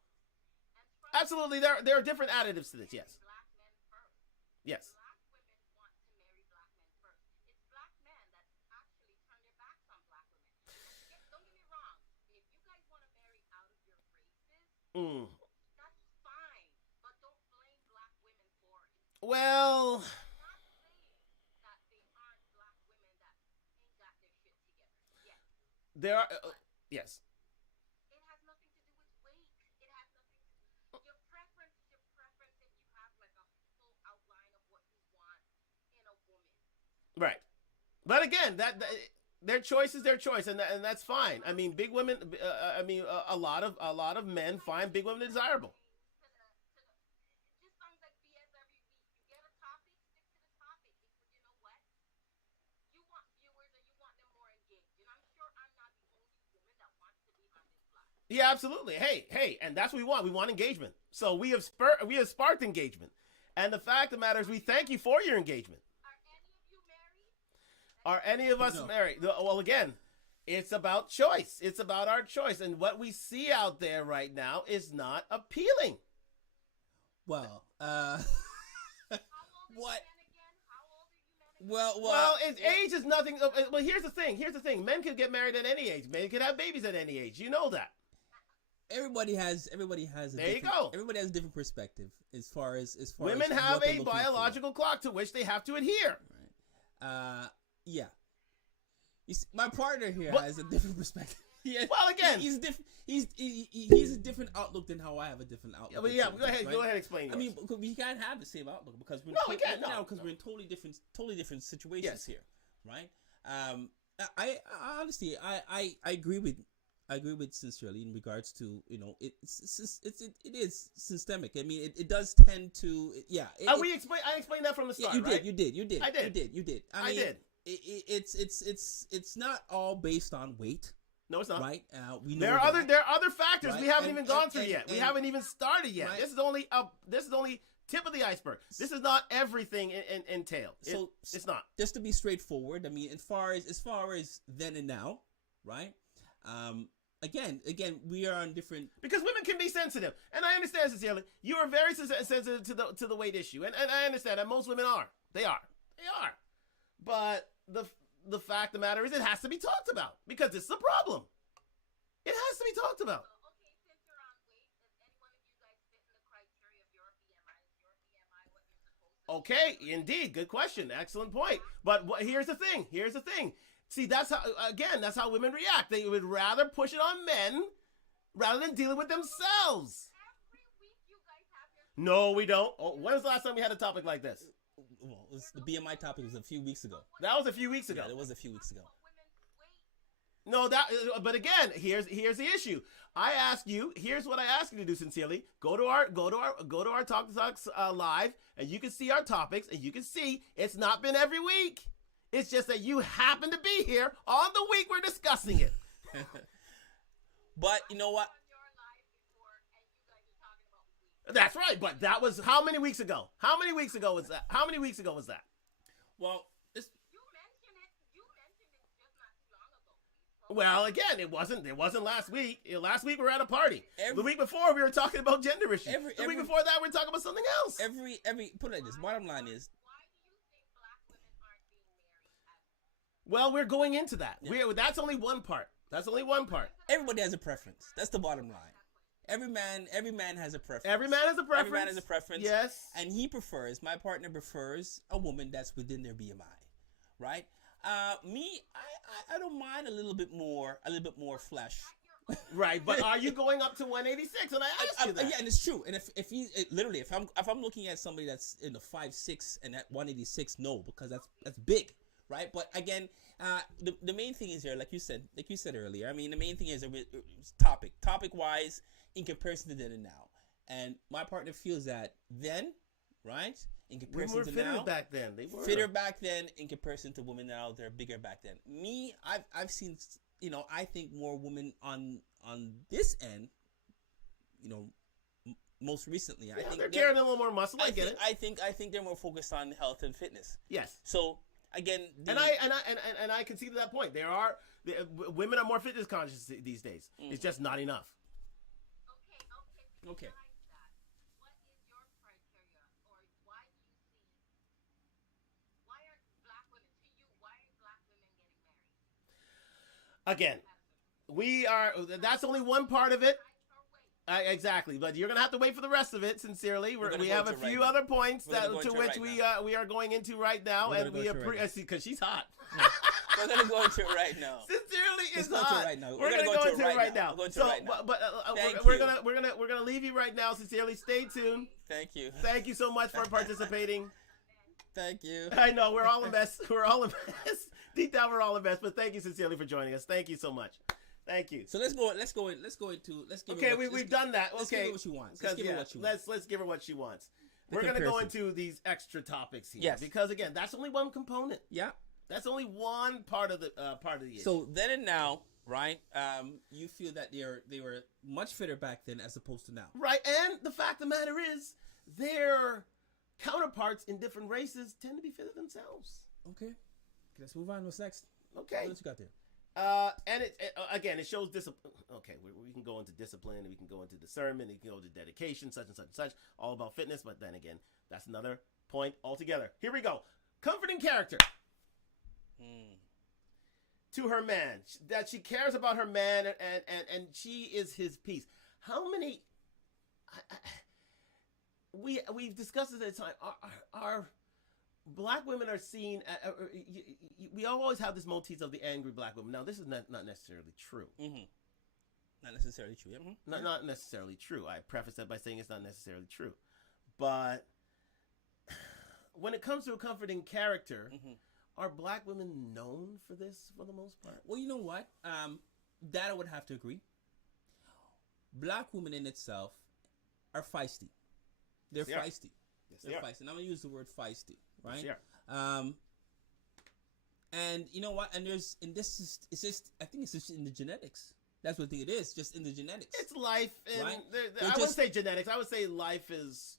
And Absolutely, there are different additives to this. Yes. Black men first. Yes. Black women want to marry black men first. It's black men that actually turn their backs on black women. And don't get me wrong. If you guys want to marry out of your races, that's fine. But don't blame black women for it. Well, I'm not saying that they aren't black women that ain't got their shit together. Yes. there are. Yes. It has nothing to do with weight. It has nothing to do. Your preference is your preference if you have like a full outline of what you want in a woman. Right. But again, that their choice is their choice, and that's fine. I mean, big women. A lot of men find big women desirable. It just sounds like BS every week. You get a topic, stick to the topic. Because you know what? You want viewers and you want them more engaged. And I'm sure I'm not the only woman that wants to be on this live. Yeah, absolutely. Hey, and that's what we want. We want engagement. So we have sparked engagement, and the fact of the matter is, we thank you for your engagement. Are any of you married? Are any of us married? Well, again, it's about choice. It's about our choice, and what we see out there right now is not appealing. Well, How old are what? you men again? How old are you men again? Well, age is nothing. Well, here's the thing. Men can get married at any age. Men can have babies at any age. You know that. Everybody has a There you go. Everybody has a different perspective as far as Women as have what they're a looking biological clock to which they have to adhere. for. Yeah. You see, my partner here But- has a different perspective. Yeah. Well, again, He's different. He's a different outlook than how I have a different outlook. but at yeah, things, go ahead. right? Go ahead. Explain. I mean, yours. because we can't have the same outlook because we're we can't. No, because we're in totally different situations Yes. here, right? I honestly I agree with Sincerely in regards to it is systemic. I mean it does tend to I explained that from the start. you right? did. I did. You did. I mean, did. It's not all based on weight, No, it's not. right? We know There are other factors Right? we haven't And- even gone and- through and- yet. We and- haven't even started yet. Right. This is only tip of the iceberg. This is not everything entailed. So it's not. Just to be straightforward. I mean, as far as then and now, right? Again, we are on different. Because women can be sensitive, and I understand sincerely. You are very sensitive to the weight issue, and I understand that most women are. They are. But the fact of the matter is, it has to be talked about because this is a problem. It has to be talked about. So, okay, since you're on weight, does any one of you guys fit in the criteria of your BMI? Is your BMI what you're supposed Okay, indeed, good question, excellent point. But here's the thing. See, that's how women react. They would rather push it on men rather than deal with themselves. Every week you guys have your No, we don't. Oh, when was the last time we had a topic like this? Well, the BMI topic was a few weeks ago. That was a few weeks ago. Yeah, it was a few weeks ago. women's weight. No, but again, here's the issue. I ask you. Here's what I ask you to do sincerely. Go to our Talk to Talks live, and you can see our topics, and you can see it's not been every week. It's just that you happen to be here on the week we're discussing it. But you know what? On your live before, and you guys are talking about weight. That's right. But that was how many weeks ago? How many weeks ago was that? Well, it's, You mentioned it just not too long ago. We spoke Well, again, it wasn't last week. Last week we were at a party. Every- The week before we were talking about gender issues. Every- the week every- before that we were talking about something else. every put it like this. Bottom line is, Why do you think black women aren't being married? Well, we're going into that. Yeah. That's only one part. everybody has a preference. That's the bottom line. Every man has a preference. Every man has a preference. Every man has a preference. Yes. And my partner prefers a woman that's within their BMI, right? Me, I don't mind a little bit more flesh. Right, but are you going up to 186? And I asked you that. Yeah, and it's true. And if I'm looking at somebody that's in the 5'6" and at 186, no, because that's big, right? But again, the main thing is here, like you said earlier. I mean, the main thing is topic wise in comparison to then and now. And my partner feels that then, right, in We comparison were to fitter now, back then. They were fitter back then in comparison to women now. They're bigger back then. Me, I've seen, I think more women on this end, most recently. I think they're carrying a little more muscle. I get it. I think they're more focused on health and fitness. Yes. So again, And I can see to that point. Women are more fitness conscious these days. It's just not enough. Okay. Besides that, what is your criteria, or why aren't black women getting married? Again, that's only one part of it. Exactly, but you're gonna have to wait for the rest of it. Sincerely, we have a few other points to which we are going into right now, and we appreciate because she's hot. We're gonna go into it right now. Sincerely, it's go hot. Into it right now. We're gonna go into it right now. So, but we're gonna leave you right now. Sincerely, stay tuned. Thank you. Thank you so much for participating. Thank you. I know we're all a mess. We're all a mess. Deep down, we're all a mess. But thank you sincerely for joining us. Thank you so much. Thank you. So let's give we've done that. Let's Okay, give her what she wants. Let's give her what she wants. Let's give her what she wants. The We're gonna go comparison. into these extra topics here, Yes. because again, that's only one component. Yeah. That's only one part of the issue. So then and now, right? You feel that they were much fitter back then as opposed to now. Right, and the fact of the matter is, their counterparts in different races tend to be fitter themselves. Okay. Let's move on. What's next? Okay. What you got there? And it shows discipline. Okay, we can go into discipline, and we can go into discernment, and we can go into dedication, such and such and such, all about fitness. But then again, that's another point altogether. Here we go. Comforting character to her man, that she cares about her man, and she is his piece. How many? We've discussed this at a time. Our black women are seen. We always have this motif of the angry black woman. Now, this is not necessarily true. Mm-hmm. Not necessarily true. Yeah. Not necessarily true. I preface that by saying it's not necessarily true. But when it comes to a comforting character, are black women known for this for the most part? Well, you know what? That I would have to agree. Black women in itself are feisty. They're feisty. Yes, they're feisty. And I'm gonna use the word feisty, right? Yes, and you know what? And it's just I think it's just in the genetics. That's what I think it is, just in the genetics. It's life, and right? I wouldn't say genetics. I would say life is,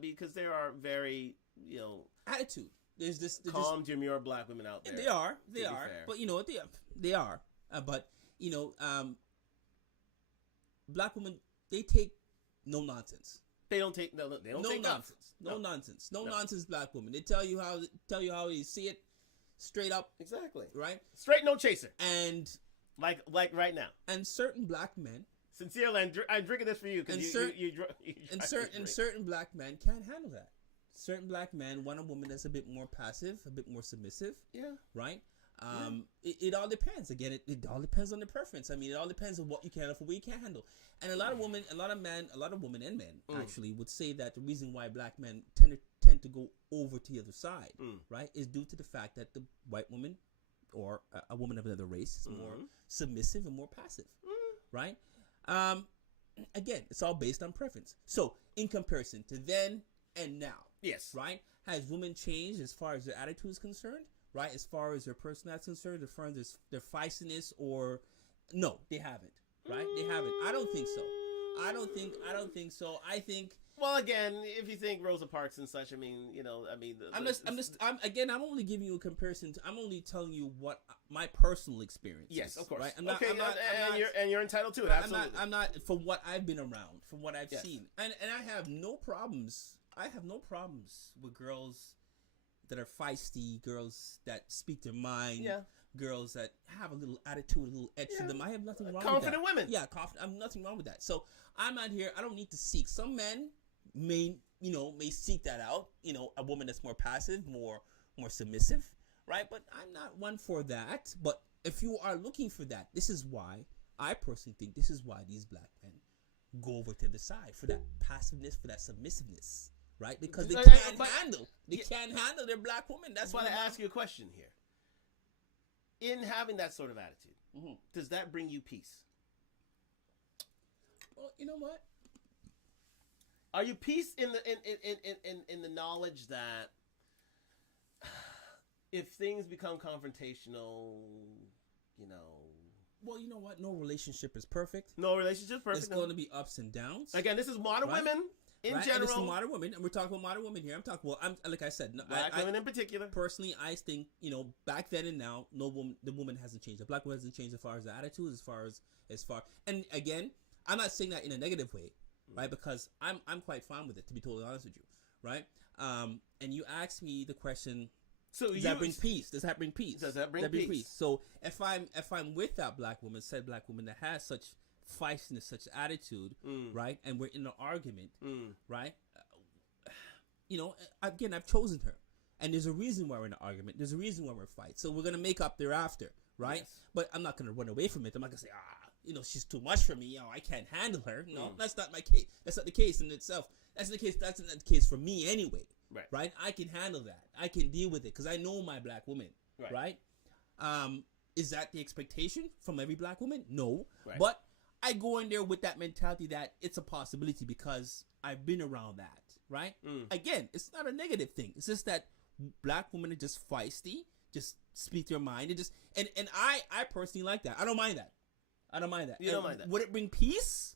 because there are very, attitude. There's this calm, demure black women out there. They are, fair. but you know what? They are. But black women, they take no nonsense. They don't take no nonsense. No nonsense. No nonsense. Black women. They tell you how you see it, straight up. Exactly. Right. Straight no chaser. And like right now. And certain black men. Sincerely, I'm drinking this for you because certain black men can't handle that. certain black men want a woman that's a bit more passive, a bit more submissive. Yeah. Right. It all depends. Again, it all depends on the preference. I mean, it all depends on what you can handle for what you can't handle. And a lot of women and men actually would say that the reason why black men tend to go over to the other side, right, is due to the fact that the white woman or a woman of another race is more submissive and more passive, right? Again, it's all based on preference. So, in comparison to then and now, yes, right, has women changed as far as their attitude is concerned? Right, as far as their personality is concerned, as far as their feistiness, or no, they haven't. Right, they haven't. I don't think so. I don't think so. I think. Well, again, if you think Rosa Parks and such, I mean, I'm only giving you a comparison. I'm only telling you what my personal experience. Yes, of course. Right? You're entitled to it. Absolutely. I'm not from what I've been around, from what I've seen, and I have no problems. I have no problems with girls that are feisty, girls that speak their mind, girls that have a little attitude, a little edge to them. I have nothing wrong with that. Confident women. Yeah, confident. I'm nothing wrong with that. So I'm out here. I don't need to seek. Some men may seek that out. A woman that's more passive, more submissive, right? But I'm not one for that. But if you are looking for that, this is why I personally think this is why these black men go over to the side for that passiveness, for that submissiveness. Right, because they can't handle their black woman. That's why I ask you a question here. In having that sort of attitude, does that bring you peace? Well, you know what? Are you peace in the knowledge that if things become confrontational, Well, you know what? No relationship is perfect. No relationship is perfect. There's going to be ups and downs. Again, this is modern women. In general, and it's modern women, and we're talking about modern women here. Like I said, black women in particular. Personally, I think back then and now, the woman hasn't changed. The black woman hasn't changed as far as the attitude, as far. And again, I'm not saying that in a negative way, right? Because I'm quite fine with it, to be totally honest with you, right? And you asked me the question. So does that bring peace? Does that bring peace? Does that bring peace? So if I'm with that black woman, said black woman that has such feistiness, such attitude, right? And we're in an argument, right? Again, I've chosen her, and there's a reason why we're in an argument. There's a reason why we're fighting. So we're gonna make up thereafter, right? Yes. But I'm not gonna run away from it. I'm not gonna say, she's too much for me. I can't handle her. No, that's not my case. That's not the case in itself. That's not the case for me anyway. Right? I can handle that. I can deal with it because I know my black woman. Right? Is that the expectation from every black woman? No. Right. But I go in there with that mentality that it's a possibility because I've been around that, right? Again, it's not a negative thing. It's just that black women are just feisty, just speak their mind, and I personally like that. I don't mind that. You don't mind that? Would it bring peace?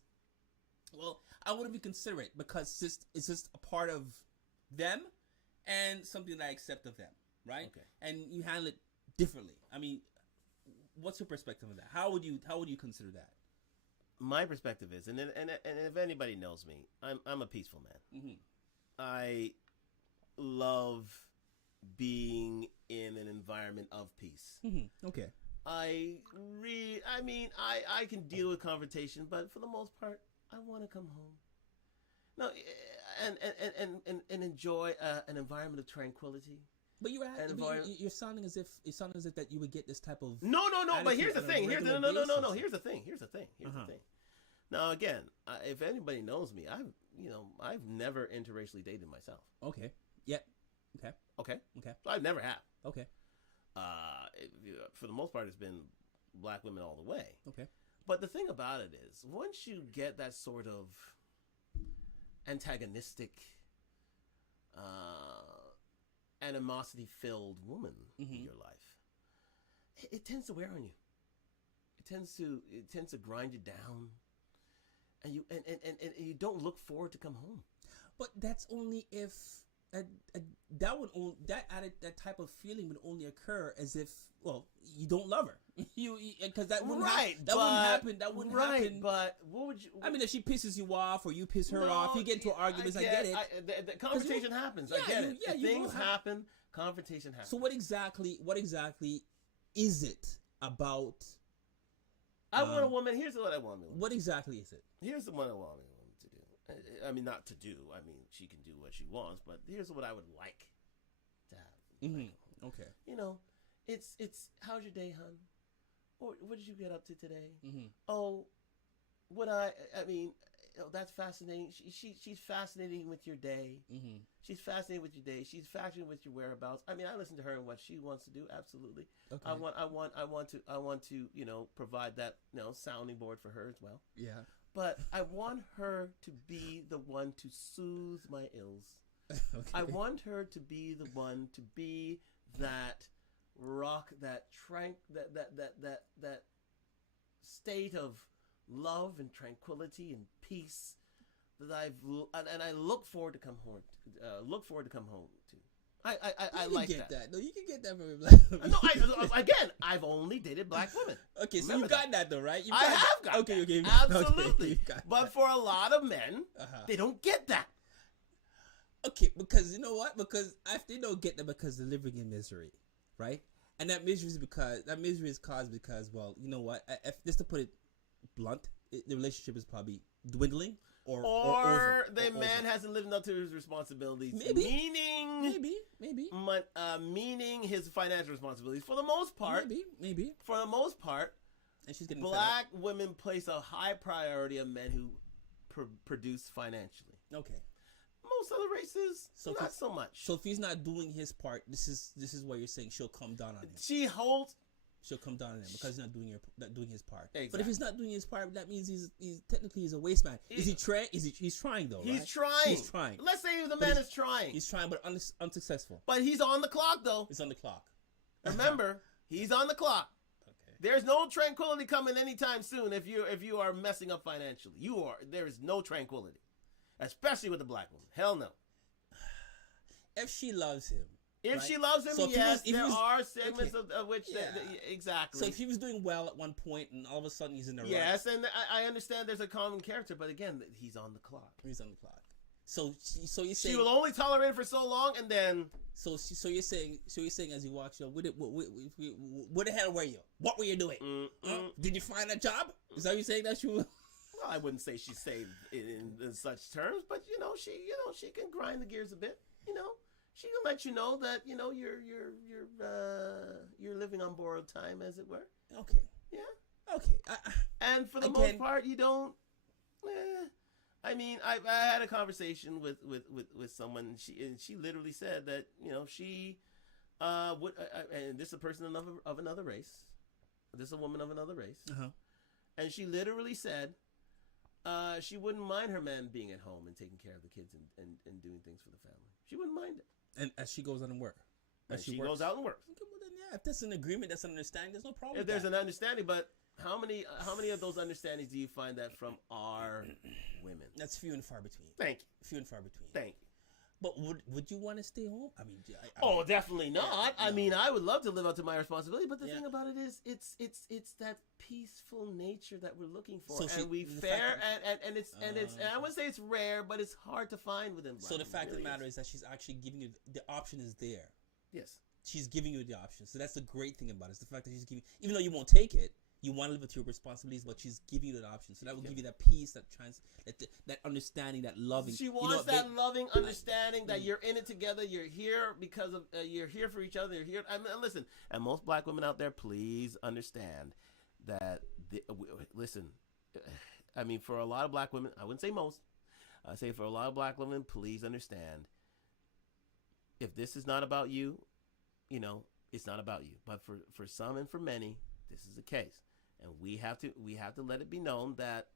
Well, I wouldn't be considerate because it's just a part of them and something that I accept of them, right? Okay. And you handle it differently. I mean, what's your perspective on that? How would you consider that? My perspective is, and if anybody knows me, I'm a peaceful man. Mm-hmm. I love being in an environment of peace. Mm-hmm. Okay. I can deal with confrontation, but for the most part, I want to come home. No, and enjoy an environment of tranquility. But you're sounding as if that you would get this type of no. But here's the thing. Here's the thing. Now again, if anybody knows me, I've never interracially dated myself. Okay. Yeah. Okay. So I've never have. Okay. For the most part, it's been black women all the way. Okay. But the thing about it is, once you get that sort of antagonistic, animosity-filled woman in your life, it tends to wear on you. It tends to grind you down, and you don't look forward to come home. But that's only if that type of feeling would only occur as if you don't love her. Because that wouldn't happen. That wouldn't happen. But what would you? I mean, if she pisses you off or you piss her off, you get into arguments. I get it. The confrontation happens. I get it. Things happen. Confrontation happens. So what exactly is it about? I want a woman. Here's what I want. What exactly is it? Here's what I want a woman to do. I mean, not to do. I mean, she can do what she wants, but here's what I would like to have. Mm-hmm. Okay. You know, it's how's your day, hun? Or what did you get up to today? Mm-hmm. Oh, I mean, that's fascinating. She's fascinating with your day. Mm-hmm. She's fascinated with your day. She's fascinated with your whereabouts. I mean, I listen to her and what she wants to do. Absolutely. Okay. I want to, provide that, sounding board for her as well. Yeah. But I want her to be the one to soothe my ills. Okay. I want her to be the one to be that rock, that state of love and tranquility and peace that I look forward to come home. To. I like that. No, you can get that from a black woman. No, again, I've only dated black women. Okay, so you got that though, right? I have got that. Okay, absolutely. Okay, but for a lot of men, they don't get that. Okay, because you know what? Because they don't get that because they're living in misery, right? And that misery is caused because, well, you know what? If, just to put it blunt, the relationship is probably dwindling, or the man hasn't lived up to his responsibilities. Maybe. Meaning his financial responsibilities. For the most part. Maybe. For the most part, and she's getting black women place a high priority on men who produce financially. Okay. Most other races, not so much. So if he's not doing his part, this is what you're saying. She'll come down on him. She'll come down on him because he's not doing his part. Exactly. But if he's not doing his part, that means he's technically a waste man. Is he trying? He's trying though. He's right? trying. He's trying. Let's say the man is trying. He's trying, but unsuccessful. But he's on the clock though. He's on the clock. Remember, he's on the clock. Okay. There's no tranquility coming anytime soon if you are messing up financially. There is no tranquility, especially with a black woman. Hell no. If she loves him. If right? she loves him, so yes, there are segments of which, exactly. So if he was doing well at one point and all of a sudden he's in the yes, and I understand there's a common character, but again, he's on the clock. He's on the clock. So you're saying she will only tolerate it for so long, and then. So you're saying as you walk, where the hell were you? What were you doing? Did you find a job? Is that what you're saying that you? Well, I wouldn't say she saved in such terms, but she can grind the gears a bit. She can let you know that you're living on borrowed time, as it were. Okay. Yeah. Okay. And for the most part, you don't. I mean, I had a conversation with someone, and she literally said that she would, and this is a person of another race. This is a woman of another race, and she literally said she wouldn't mind her man being at home and taking care of the kids and doing things for the family. She wouldn't mind it. And as she goes out and works. As she goes out and works. Okay, well then, if that's an agreement, that's an understanding, there's no problem. If there's an understanding, but how many of those understandings do you find that from our women? That's few and far between. Thank you. Few and far between. Thank you. But would you want to stay home? I mean, definitely not. Yeah, I mean, I would love to live up to my responsibility, but the thing about it is, it's that peaceful nature that we're looking for, and I wouldn't say it's rare, but it's hard to find within. So the fact of the matter is that she's actually giving you the option is there. Yes, she's giving you the option. So that's the great thing about it. It's the fact that she's giving, even though you won't take it. You want to live with your responsibilities, but she's giving you that option. So that will give you that peace, that understanding, that loving. She wants loving understanding that you're in it together. You're here because of you're here for each other. You're here. I mean, listen, and most black women out there, please understand that. Listen, I mean, for a lot of black women, I wouldn't say most. I say for a lot of black women, please understand. If this is not about you, it's not about you. But for some and for many, this is the case. And we have to let it be known that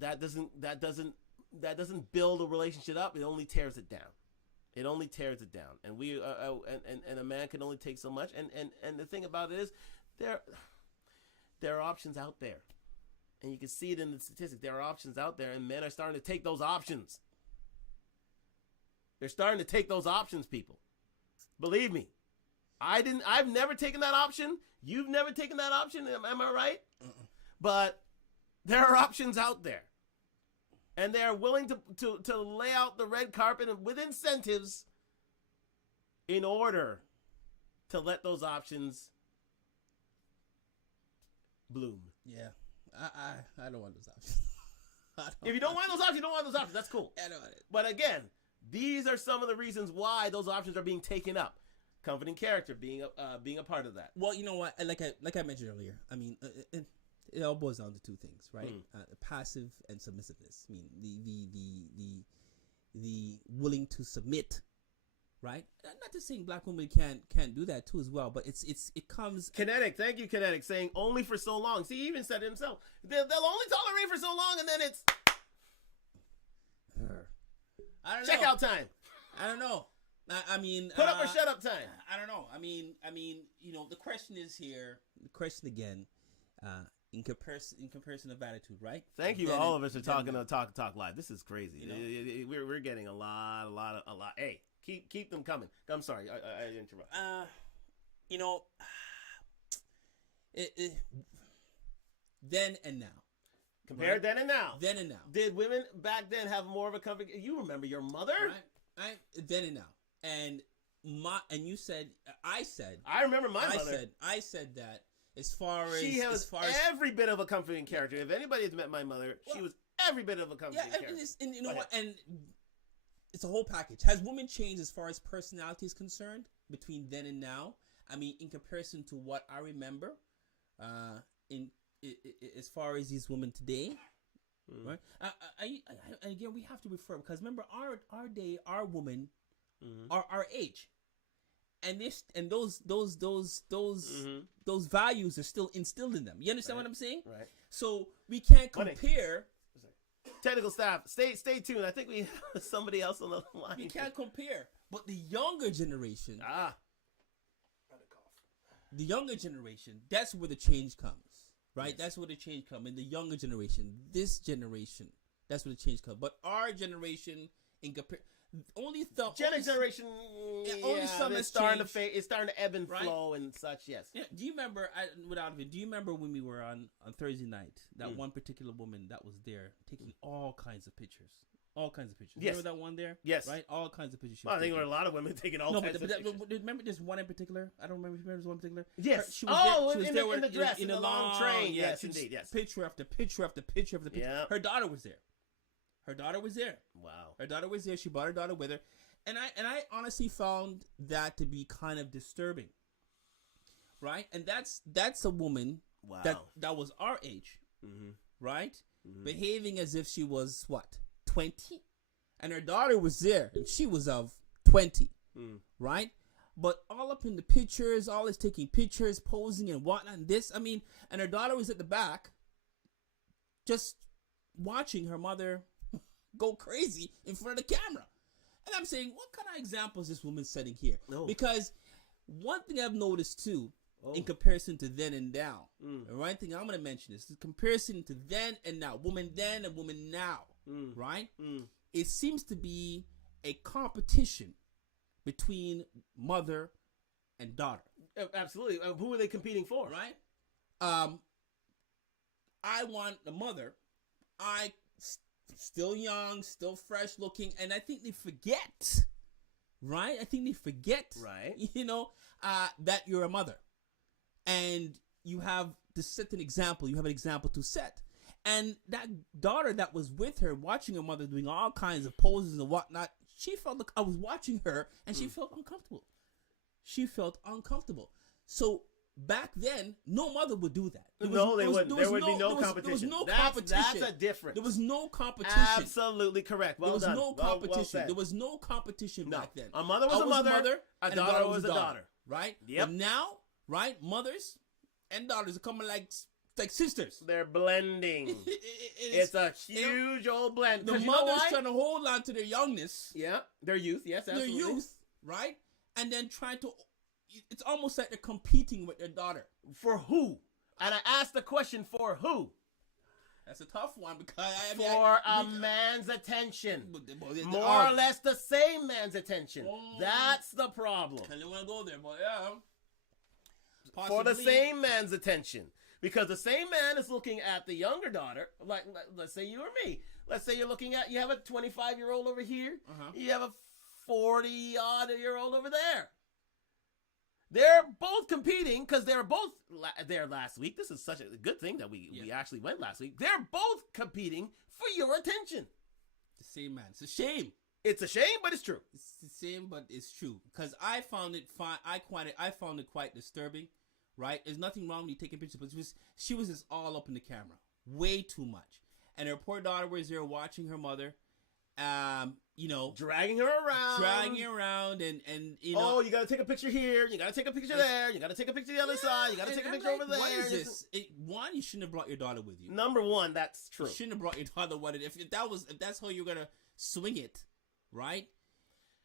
doesn't build a relationship up. It only tears it down. It only tears it down. And we and a man can only take so much. And the thing about it is, there are options out there, and you can see it in the statistics. There are options out there, and men are starting to take those options. They're starting to take those options, people. Believe me. I've never taken that option. You've never taken that option. Am I right? But there are options out there. And they are willing to lay out the red carpet with incentives in order to let those options bloom. Yeah. I don't want those options. If you don't want those options, you don't want those options. That's cool. I don't want it. But again, these are some of the reasons why those options are being taken up. Comforting character being a part of that. Well, you know what? Like I mentioned earlier, I mean, it all boils down to two things, right? Passive and submissiveness. I mean, the willing to submit, right? Not just saying black women can't do that too as well, but it comes. Kinetic, thank you, Kinetic, saying only for so long. See, he even said it himself. They'll only tolerate for so long, and then it's I don't know. Checkout time. I don't know. I mean, put up or shut up time. I don't know. I mean, you know, the question is here. The question again, in comparison of attitude, right? Thank you. All of us are talking to Talk Live. This is crazy. You know? We're getting a lot. Hey, keep them coming. I'm sorry, I interrupt. You know, then and now. Compare right? Then and now. Then and now. Did women back then have more of a comfort? You remember your mother? Right. Then and now. And you said, I remember my mother. I said that as far as she was as far every bit of a comforting character. If anybody has met my mother, she was every bit of a comforting character. And you know what? And it's a whole package. Has women changed as far as personality is concerned between then and now? I mean, in comparison to what I remember, as far as these women today, right? Again, we have to refer, because remember our day, our women are our age, and those values are still instilled in them. You understand what I'm saying? Right. So we can't compare. Technical staff, stay tuned. I think we have somebody else on the line. We can't compare, but the younger generation. The younger generation, that's where the change comes. Right, yes. That's where the change comes in the younger generation. This generation, that's where the change comes. But our generation, only generation, only some is starting to fade. It's starting to ebb and flow and such. Yes. Yeah. Do you remember? Do you remember when we were on Thursday night? That one particular woman that was there taking all kinds of pictures. All kinds of pictures. Yes. Remember that one there? Yes. Right? All kinds of pictures. Well, I think there were a lot of women taking all kinds of pictures. Remember this one in particular? I don't remember this one in particular. Yes. She was there in the dress, in the long train. Yeah, yes, indeed. Yes. Picture after picture after picture after picture. Yep. Her daughter was there. Wow. Her daughter was there. She brought her daughter with her. And I honestly found that to be kind of disturbing. Right? And that's a woman that was our age. Right? Behaving as if she was what? 20, and her daughter was there, and she was of 20, right? But all up in the pictures, all is taking pictures, posing and whatnot. And and her daughter was at the back, just watching her mother go crazy in front of the camera. And I'm saying, what kind of example is this woman setting here? No. Because one thing I've noticed too, in comparison to then and now, the right thing I'm going to mention is the comparison to then and now, woman then and woman now. Right? It seems to be a competition between mother and daughter. Absolutely. Who are they competing for? Right? I want the mother. Still young, still fresh looking, and I think they forget. Right? Right. You know, that you're a mother. And you have to set an example. You have an example to set. And that daughter that was with her, watching her mother doing all kinds of poses and whatnot, she felt like I was watching her, and she felt uncomfortable. So back then, no mother would do that. There would be no competition. There was no competition. That's a difference. There was no competition. Absolutely correct. Well done. There was no competition. There was no competition back then. A mother was a mother. A daughter was a daughter. Right? Yep. But now, right, mothers and daughters are coming like sisters. They're blending. It's a huge old blend. The mother's trying to hold on to their youngness. Yeah, their youth. Yes, absolutely. Their youth, right? And then trying to. It's almost like they're competing with their daughter. For who? And I asked the question, for who? That's a tough one because for a man's attention. More or less the same man's attention. That's the problem. I don't want to go there, but yeah. Possibly. For the same man's attention. Because the same man is looking at the younger daughter, like let's say you or me. Let's say you have a 25-year-old over here. You have a 40-odd-year-old over there. They're both competing because they were both there last week. This is such a good thing that we actually went last week. They're both competing for your attention. The same man. It's a shame. It's a shame, but it's true. It's the same, but it's true. Because I found it fine. I found it quite disturbing. Right? There's nothing wrong with you taking pictures, but she was just all up in the camera, way too much. And her poor daughter was there watching her mother. Dragging her around, and you know. Oh, you gotta take a picture here. You gotta take a picture there. You gotta take a picture the other side. You gotta take a picture over there. What is this? One, you shouldn't have brought your daughter with you. Number one, that's true. You shouldn't have brought your daughter with it. If that's how you're gonna swing it, right?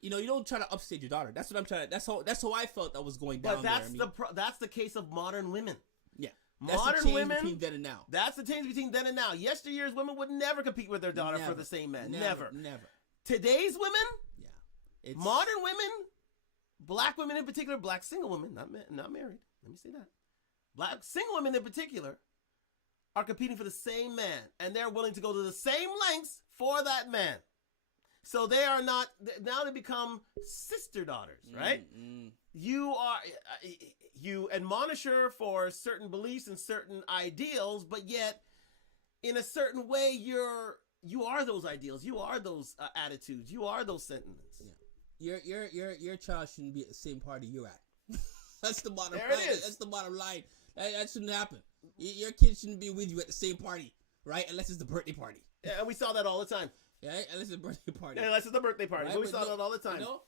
You know, you don't try to upstage your daughter. That's what I'm trying to. That's how I felt that was going down. But that's the case of modern women. Yeah. Modern women, between then and now. That's the change between then and now. Yesteryear's women would never compete with their daughter for the same man. Never. Today's women, modern women, black women in particular, black single women, not married. Let me say that. Black single women in particular are competing for the same man, and they're willing to go to the same lengths for that man. So they are not, now they become sister daughters, right? Mm-hmm. You admonish her for certain beliefs and certain ideals, but yet in a certain way you are those ideals, you are those attitudes, you are those sentiments. Yeah. Your child shouldn't be at the same party you're at. That's the bottom line. That's the bottom line. That shouldn't happen. Your kid shouldn't be with you at the same party, right? Unless it's the birthday party. Yeah, and we saw that all the time. Yeah, unless it's the birthday party. Yeah, unless it's the birthday party. Right? But we saw that all the time. You know?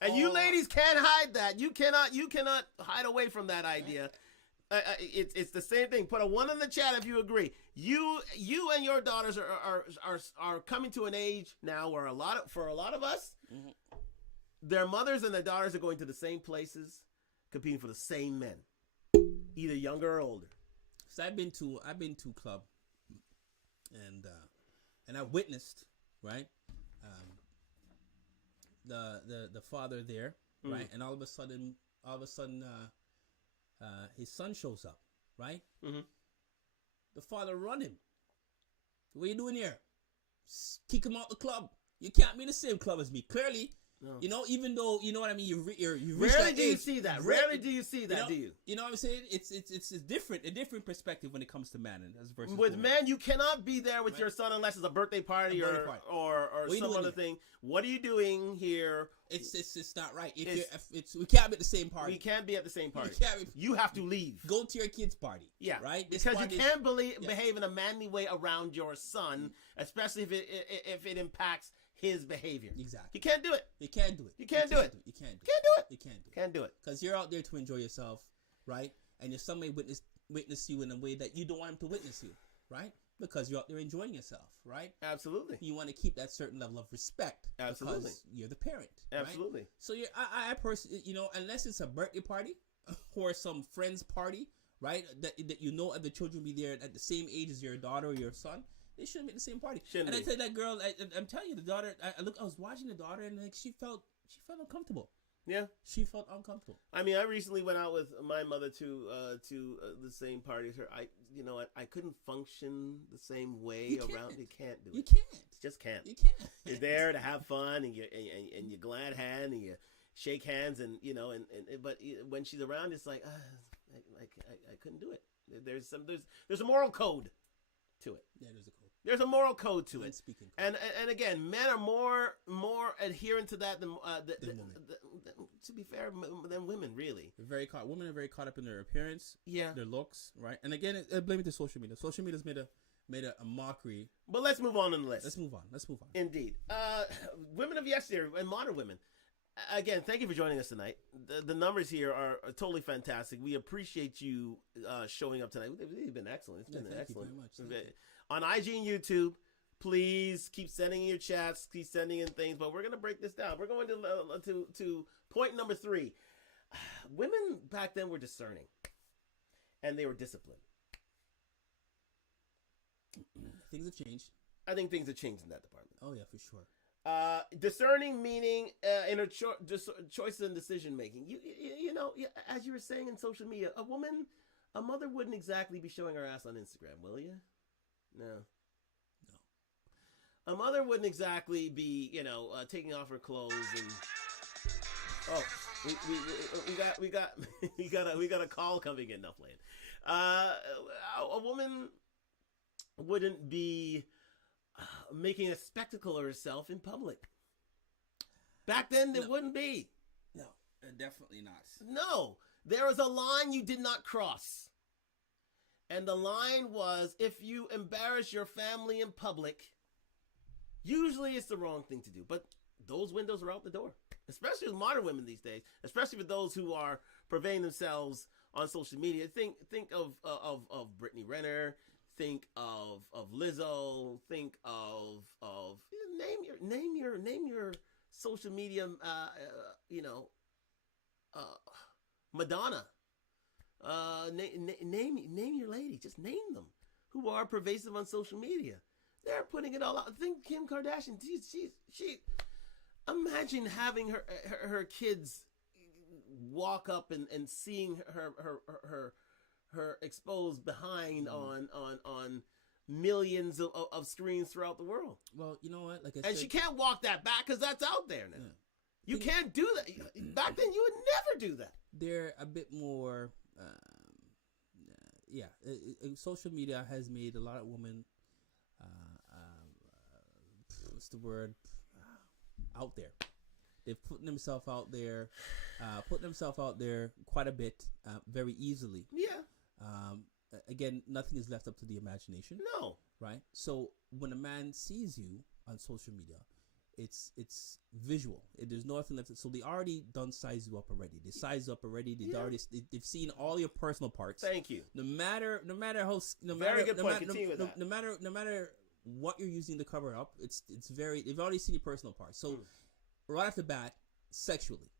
And you ladies can't hide that. You cannot hide away from that idea. It's the same thing. Put a 1 in the chat if you agree. You and your daughters are coming to an age now where for a lot of us, their mothers and their daughters are going to the same places, competing for the same men, either younger or older. So I've been to club, and I witnessed, right, the father there, right, and all of a sudden his son shows up, right? Mm-hmm. The father run him. What are you doing here? Kick him out the club. You can't be in the same club as me. Clearly, you know, even though, you know what I mean, you rarely do you see that. Rarely do you see that, do you? You know what I'm saying? It's a different perspective when it comes to man versus with woman. men. You cannot be there with your son unless it's a birthday party or some other thing. What are you doing here? It's not right. We can't be at the same party. We can't be at the same party. You have to leave. Go to your kid's party. Yeah, right. Because you can't behave in a manly way around your son, especially if it impacts his behavior. Exactly. You can't do it. You can't do it. You can't do it. You can't do it. Can't do it. You can't do it. Can't do it. Because you're out there to enjoy yourself, right? And your son may witness you in a way that you don't want him to witness you, right? Because you're out there enjoying yourself, right? Absolutely. You want to keep that certain level of respect. Absolutely. Because you're the parent. Absolutely. Right? So I personally, you know, unless it's a birthday party or some friend's party, right? That you know the children be there at the same age as your daughter or your son. They shouldn't be at the same party. I tell that girl, I'm telling you, the daughter. I was watching the daughter, and like she felt uncomfortable. Yeah, she felt uncomfortable. I mean, I recently went out with my mother to the same party as her. I couldn't function the same way around. You can't do it. You can't. You just can't. You can't. You're there to have fun, and you glad hand, and you shake hands, and but when she's around, it's like I couldn't do it. There's a moral code to it. Yeah, there's a code. There's a moral code to it. Speaking and again, men are more adherent to that than women. To be fair, than women, really. Women are very caught up in their appearance, their looks, right? And again, I blame it to social media. Social media's made a mockery. But let's move on in the list. Let's move on. Indeed. Women of yesteryear and modern women. Again, thank you for joining us tonight. The numbers here are totally fantastic. We appreciate you showing up tonight. It's been excellent. It's been excellent. Thank you very much. On IG and YouTube, please keep sending in your chats, keep sending in things. But we're going to break this down. We're going to point number 3. Women back then were discerning, and they were disciplined. Things have changed. I think things have changed in that department. Oh, yeah, for sure. Discerning meaning inner choices and decision making. You know, as you were saying in social media, a mother wouldn't exactly be showing her ass on Instagram, will you? No. A mother wouldn't exactly be, taking off her clothes and. Oh, we got we got a call coming in. Not playing. A woman wouldn't be making a spectacle of herself in public. Back then, there wouldn't be. No, definitely not. No, there was a line you did not cross. And the line was, if you embarrass your family in public, usually it's the wrong thing to do. But those windows are out the door, especially with modern women these days, especially with those who are purveying themselves on social media. Think of Brittany Renner, think of Lizzo, think of name your social media, Madonna. Name your lady. Just name them who are pervasive on social media. They're putting it all out. Think Kim Kardashian. She. Imagine having her kids walk up and seeing her exposed behind on millions of screens throughout the world. Well, you know what? Like I said, she can't walk that back because that's out there now. Yeah. You can't do that. Back then, you would never do that. They're a bit more. Social media has made a lot of women. What's the word? Out there. They've put themselves out there, quite a bit, very easily. Yeah. Again, nothing is left up to the imagination. No. Right? So when a man sees you on social media, it's visual. There's nothing left. So they already done size you up already. They size you up already. They've seen all your personal parts. Thank you. No matter what you're using to cover up, they've already seen your personal parts. So right off the bat, sexually,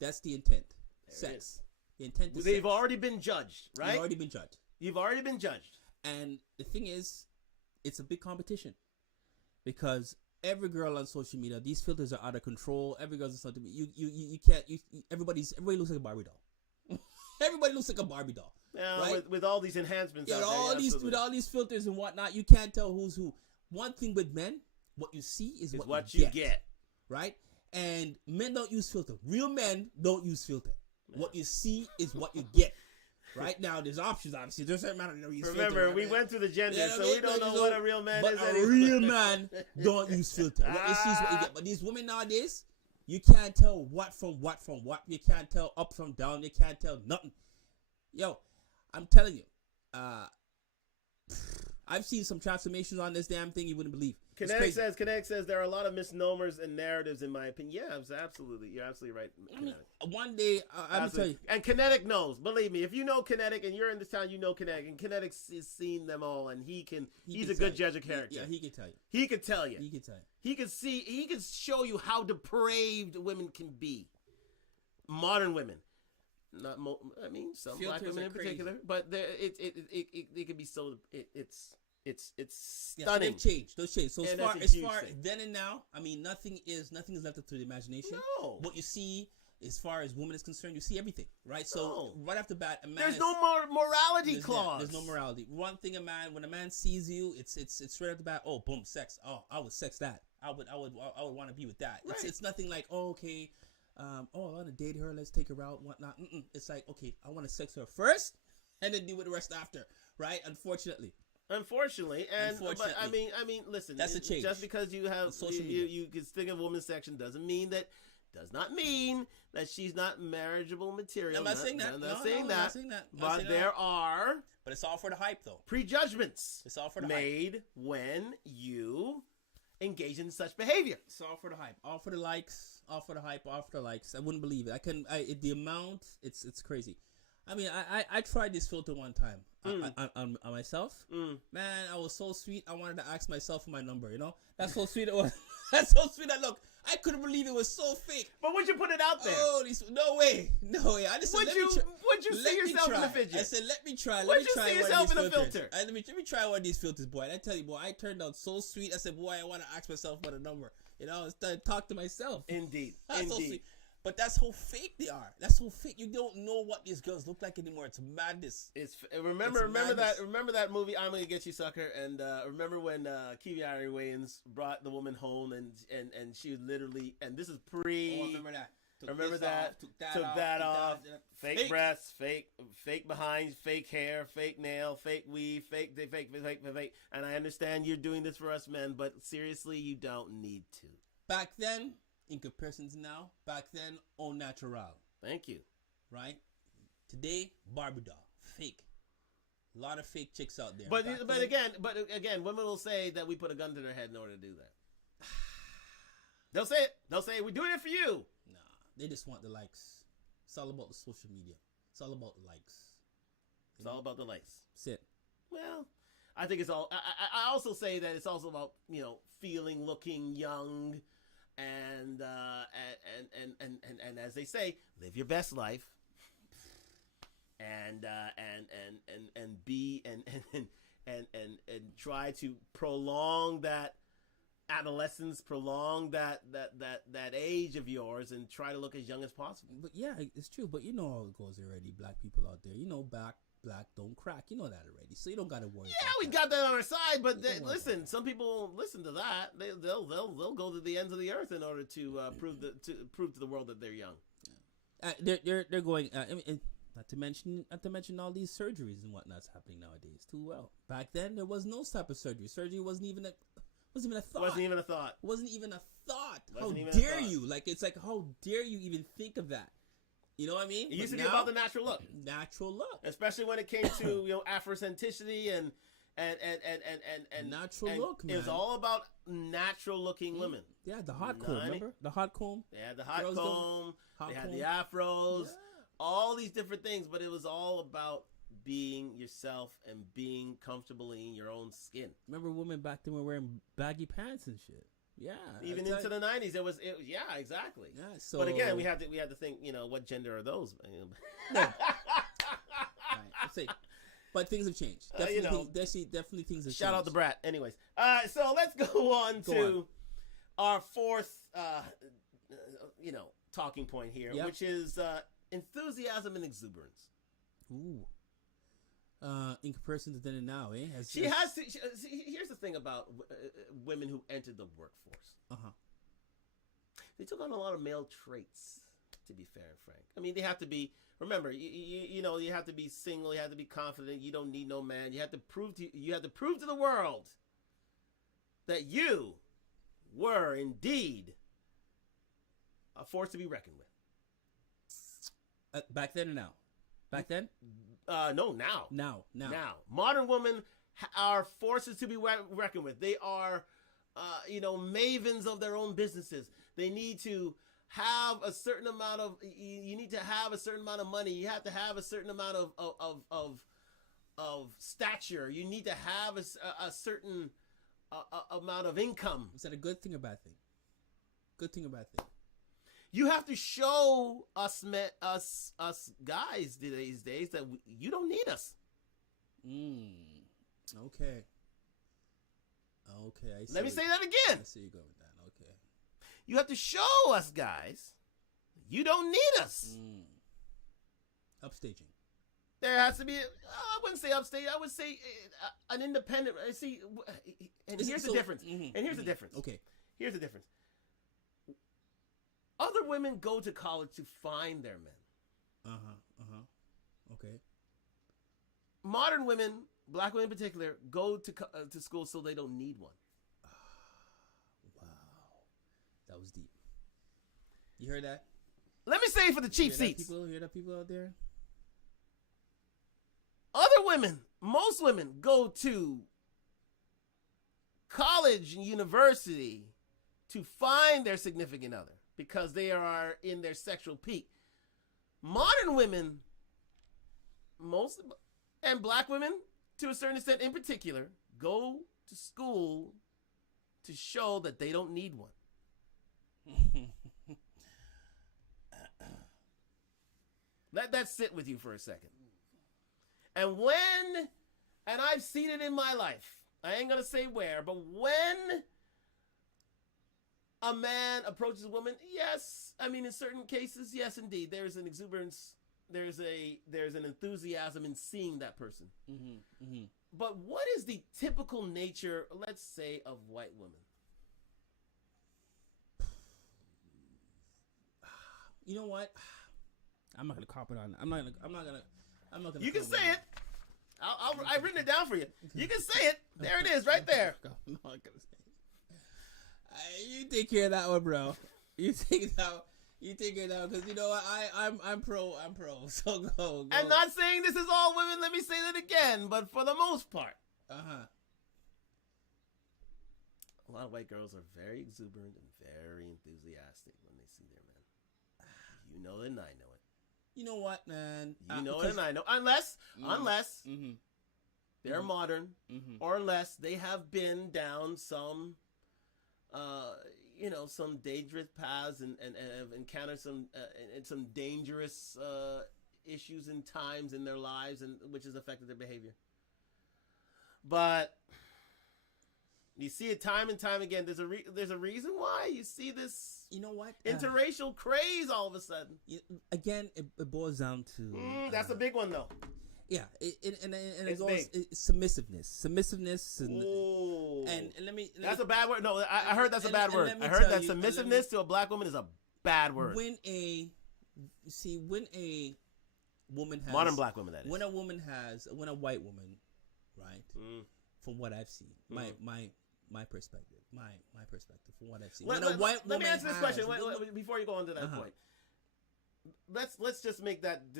that's the intent. Sex. The intent is they've already been judged, right? They've already been judged. You've already been judged. And the thing is, it's a big competition because every girl on social media, these filters are out of control. Every girl's something. Everybody looks like a Barbie doll. Everybody looks like a Barbie doll. Yeah, right? with all these enhancements. With all these filters and whatnot, you can't tell who's who. One thing with men, what you see is what you get. Right? And men don't use filter. Real men don't use filter. Yeah. What you see is what you get. Right now, there's options. Obviously, there's certain amount of use filter. Remember, we went through the gender, so we don't know what a real man is. But a real man don't use filter. What you see is what you get. But these women nowadays, you can't tell what from what. You can't tell up from down. You can't tell nothing. Yo, I'm telling you, I've seen some transformations on this damn thing you wouldn't believe. Kinetic says there are a lot of misnomers and narratives in my opinion. Yeah, absolutely. You're absolutely right. I mean, one day, I'll tell you. And Kinetic knows. Believe me, if you know Kinetic and you're in this town, you know Kinetic. And Kinetic has seen them all, and he's a good judge of character. Yeah, he can tell you. He could tell you. He can tell you. He can show you how depraved women can be. Modern women. Some Filters black women in particular, but it could be so. It's stunning. So they've changed. So as far then and now, I mean, nothing is left up to the imagination. No. What you see, as far as women is concerned, you see everything, right? So right off the bat, a man there's no more morality clause. There's no morality. One thing, when a man sees you, it's right off the bat. Oh, boom, sex. Oh, I would sex that. I would want to be with that. Right. It's nothing like, oh, okay. I want to date her. Let's take her out, whatnot. It's like, okay, I want to sex her first, and then do with the rest after, right? Unfortunately, but I mean, listen. That's a change. Just because you have you can think of women's section does not mean that she's not marriageable material. I'm not saying that. I'm not saying that. But there are. But it's all for the hype, though. Prejudgments. It's all for the made hype. when you engage in such behavior. It's all for the hype. All for the likes. All for the hype. All for the likes. I wouldn't believe it. The amount. It's crazy. I mean, I tried this filter one time on myself. Man, I was so sweet. I wanted to ask myself for my number. You know, that's so sweet it was. That's so sweet. Look, I couldn't believe it was so fake. But would you put it out there? Oh, no way. I just said, would you see yourself in the fidget? I said, let me try. Would you see yourself in the filter? Let me try one of these filters, boy. And I tell you, boy, I turned out so sweet. I said, boy, I want to ask myself for the number. You know, I talk to myself. Indeed. So sweet. But that's how fake they are. That's how fake. You don't know what these girls look like anymore. It's madness. Remember that movie I'm Gonna Get You, Sucker, and remember when Kiwi-Ari Wayans brought the woman home and she literally, and this is I remember that. Remember that? Took that off. Fake breasts, fake behinds, fake hair, fake nail, fake weave, fake. And I understand you're doing this for us men, but seriously, you don't need to. Back then, in comparison to now, back then, au natural. Thank you. Right? Today, Barbie doll, fake. A lot of fake chicks out there. But again, women will say that we put a gun to their head in order to do that. They'll say it. They'll say we're doing it for you. Nah, they just want the likes. It's all about the social media. It's all about the likes. It's all about the likes. That's it. Well, I think it's all. I also say that it's also about feeling, looking young, and as they say, live your best life. And be and try to prolong that adolescence, prolong that age of yours, and try to look as young as possible. But yeah, it's true. But you know how it goes already. Black people out there, black don't crack. You know that already. So you don't got to worry. Yeah, we got that on our side. But listen, some people listen to that. They'll go to the ends of the earth in order to prove to the world that they're young. Yeah. They're going. Not to mention all these surgeries and whatnot's happening nowadays too. Well, back then there was no type of surgery. Surgery wasn't even a thought. Wasn't even a thought. How dare you? Like, it's like, how dare you even think of that? You know what I mean? It used to be about the natural look. Especially when it came to Afrocentricity and natural look, man. It was all about natural looking women. Yeah, the hot comb, remember? The hot comb. They had the hot comb. They had the afros. Yeah. All these different things, but it was all about being yourself and being comfortable in your own skin. Remember women back then were wearing baggy pants and shit. Yeah. Even into the 90s, it was yeah, exactly. Yeah, so, but again, we had to think, what gender are those? No. Right, let's see. But things have changed. Definitely things have changed. Shout out the brat. Anyways, so let's go on to our fourth, talking point here, which is enthusiasm and exuberance. Ooh. In comparison to then and now, eh? Here's the thing about women who entered the workforce. They took on a lot of male traits, to be fair and frank. I mean, they have to be. Remember, you have to be single. You have to be confident. You don't need no man. You have to prove to the world that you were indeed a force to be reckoned with. Back then or now? Back then? No, now. Now. Modern women are forces to be reckoned with. They are, mavens of their own businesses. They need to have a certain amount of. You need to have a certain amount of money. You have to have a certain amount of stature. You need to have a certain amount of income. Is that a good thing or bad thing? Good thing or bad thing? You have to show us guys these days that you don't need us. Okay. I see. Let me say that again. I see you going with that. Okay. You have to show us guys you don't need us. Upstaging. There has to be. I wouldn't say upstage. I would say an independent. See, and here's the difference. And here's the difference. Okay. Here's the difference. Other women go to college to find their men. Okay. Modern women, black women in particular, go to school so they don't need one. Wow. That was deep. You heard that? Let me say it for the cheap seats. You hear that, people out there? Other women, most women, go to college and university to find their significant other, because they are in their sexual peak. Modern women, and black women, to a certain extent in particular, go to school to show that they don't need one. Let that sit with you for a second. And I've seen it in my life, I ain't going to say where, but when a man approaches a woman, yes, I mean, in certain cases, yes, indeed, there's an exuberance, there's an enthusiasm in seeing that person. But what is the typical nature, let's say, of white women? You know what? I'm not gonna cop it on. I'm not gonna. You can say it. I've written it down for you. You can say it. There it is, right there. I'm not gonna say it. You take care of that one, bro. You take it out. You take it out because you know what? I'm pro. I'm pro. So go. I'm not saying this is all women. Let me say that again. But for the most part, a lot of white girls are very exuberant and very enthusiastic when they see their men. You know it, and I know it. You know what, man? You know it, and I know. Unless they're modern, or unless they have been down some, some dangerous paths and have encountered some dangerous issues and times in their lives, and which has affected their behavior. But you see it time and time again. There's a reason why you see this. You know what? Interracial craze all of a sudden. Again, it boils down to that's a big one though. Yeah, it goes submissiveness, and let me. That's a bad word. No, I heard that's a bad word. I heard that submissiveness to a black woman is a bad word. When a woman has modern black woman, that is. When a white woman, right? From what I've seen, my perspective, my perspective from what I've seen. Let me answer this question before you go on to that point. Let's just make that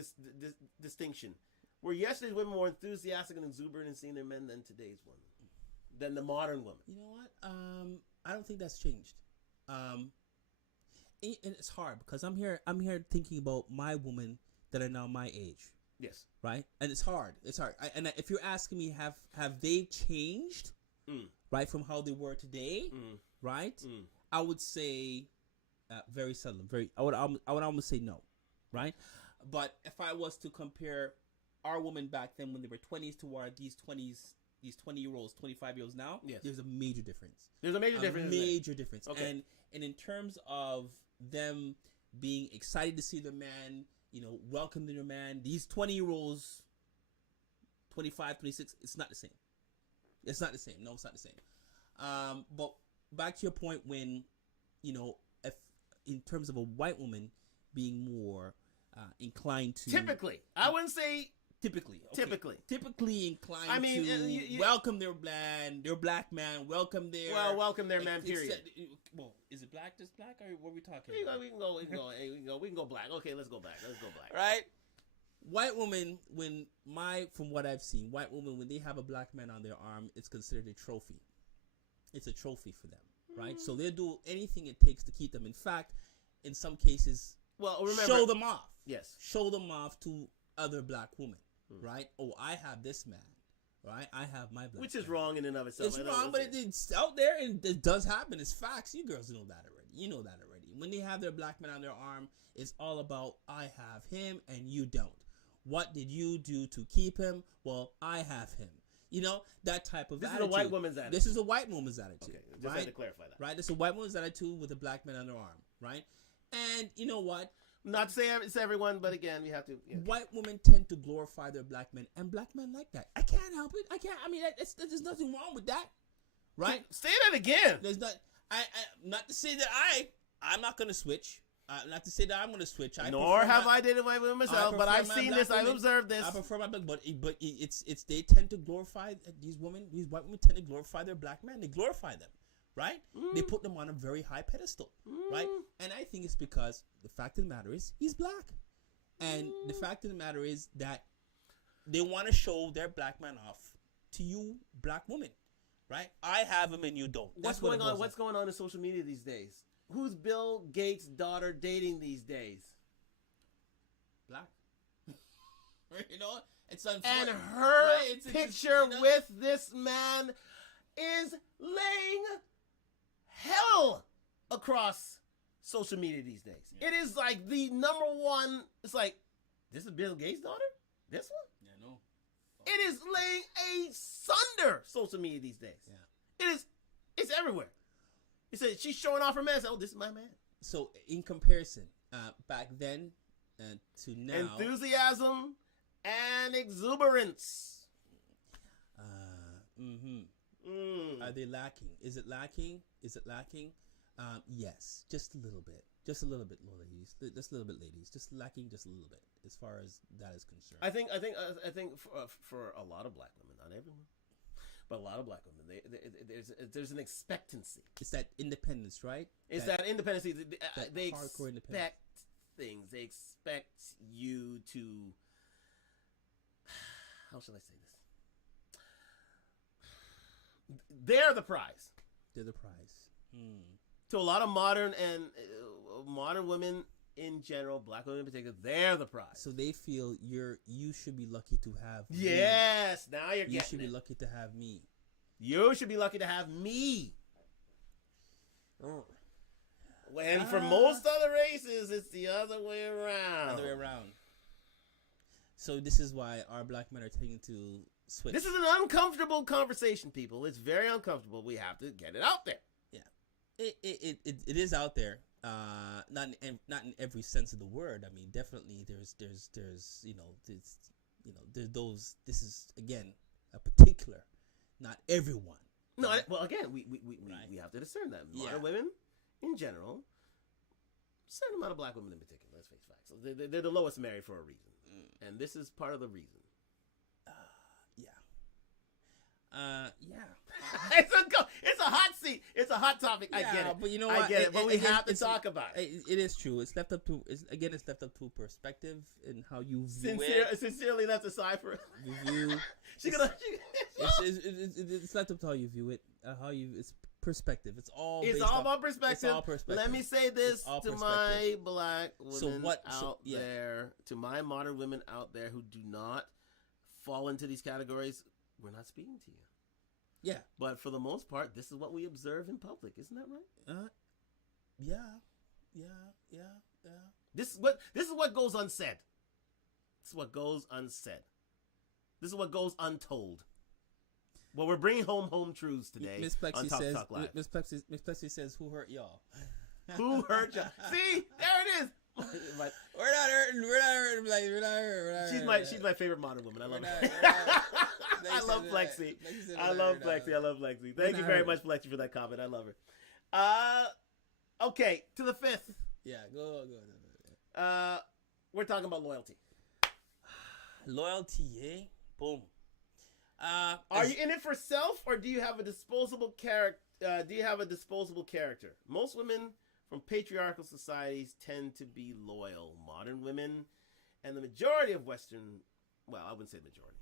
distinction. Were yesterday's women more enthusiastic and exuberant in seeing their men than today's women, than the modern woman? You know what? I don't think that's changed. And it's hard because I'm here thinking about my women that are now my age. Yes. Right? And it's hard. If you're asking me, have they changed? Right, from how they were today, right? I would say very seldom. I would almost say no, right? But if I was to compare our women back then when they were 20s to our these 20-year-olds, 25-year-olds now, yes, there's a major difference. There's a major difference. Major difference. Okay. And in terms of them being excited to see their man, welcome to their man, these 20-year-olds, 25, 26, it's not the same. It's not the same. No, it's not the same. But back to your point when, if in terms of a white woman being more inclined to... Typically. I wouldn't say... Typically. Okay. Typically inclined to welcome their black man, welcome their... Well, welcome their man, period. Is it black, just black, or what are we talking about? We can go black. Okay, let's go black. Right? White women, from what I've seen, white women, when they have a black man on their arm, it's considered a trophy. It's a trophy for them, right? So they'll do anything it takes to keep them. In fact, in some cases, show them off. Yes. Show them off to other black women, right? Oh, I have this man, right? I have my black Which is man. wrong in and of itself. It's wrong, but it's out there, and it does happen. It's facts. You girls know that already. You know that already. When they have their black man on their arm, it's all about, I have him and you don't. What did you do to keep him? Well, I have him. That type of attitude. This is a white woman's attitude. This is a white woman's attitude. Okay, just had to clarify that. Right? This is a white woman's attitude with a black man on their arm. Right? And you know what? Not to say it's everyone, but again, we have to... Yeah. White women tend to glorify their black men, and black men like that. I can't help it. I can't. I mean, there's nothing wrong with that. Right? Say that again. There's not... not to say that I'm not going to switch. Not to say that I'm going to switch. Nor have I dated white women myself, but I've seen this. I've observed this. I prefer my black, but it's they tend to glorify these white women tend to glorify their black men. They glorify them, right? They put them on a very high pedestal, right? And I think it's because the fact of the matter is he's black, and the fact of the matter is that they want to show their black man off to you, black women, right? I have him and you don't. What's going on? What's going on in social media these days? Who's Bill Gates' daughter dating these days? Black. It's unfortunate. And her picture with this man is laying hell across social media these days. Yeah. It is like the number one. It's like, this is Bill Gates' daughter? This one? Yeah, no. It is laying asunder social media these days. Yeah. It's everywhere. He said she's showing off her man. Oh, this is my man. So in comparison, back then to now, enthusiasm and exuberance. Are they lacking? Is it lacking? Yes, just a little bit. Just a little bit, ladies. Just a little bit, ladies. Just lacking just a little bit as far as that is concerned. I think for a lot of black women, not everyone, but a lot of black women, there's an expectancy. It's that independence, right? It's that independence. They hardcore expect things. They expect you to. How should I say this? They're the prize. They're the prize. To a lot of modern women in general, black women in particular, they're the prize. So they feel you should be lucky to have yes, me. Now you're getting You should be lucky to have me. You should be lucky to have me. When for most other races, it's the other way around. So this is why our black men are taking to switch. This is an uncomfortable conversation, people. It's very uncomfortable. We have to get it out there. It is out there. Not in every sense of the word. I mean, definitely there's those. This is again a particular, not everyone. No, right? Well, again, we have to discern that. Modern women in general, a certain amount of black women in particular. Let's face facts. So they're the lowest married for a reason, and this is part of the reason. It's a hot seat. It's a hot topic. I get it. But you know what? I get it. But we have to talk about it. It is true. It's left up to perspective and how you view it. Sincerely left aside for view. It's left up to how you view it. It's perspective. It's all about perspective. It's all perspective. Let me say this to my black women there, to my modern women out there who do not fall into these categories. We're not speaking to you. Yeah. But for the most part, this is what we observe in public. Isn't that right? Yeah. This is what goes unsaid. This is what goes unsaid. This is what goes untold. Well, we're bringing home truths today. Miss Plexi says, Talk Live. Miss Plexi says, "Who hurt y'all? Who hurt y'all? See, there it is. We're not hurting. We're not hurting. She's my favorite modern woman. I love her. I love Plexi. I love Plexi. Thank you very much, Plexi, for that comment. I love her. Okay, to the fifth. Yeah, go. We're talking about loyalty. Loyalty, eh? Boom. Are you in it for self, or do you have a disposable character? Most women from patriarchal societies tend to be loyal. Modern women, and the majority of Western, well, I wouldn't say majority.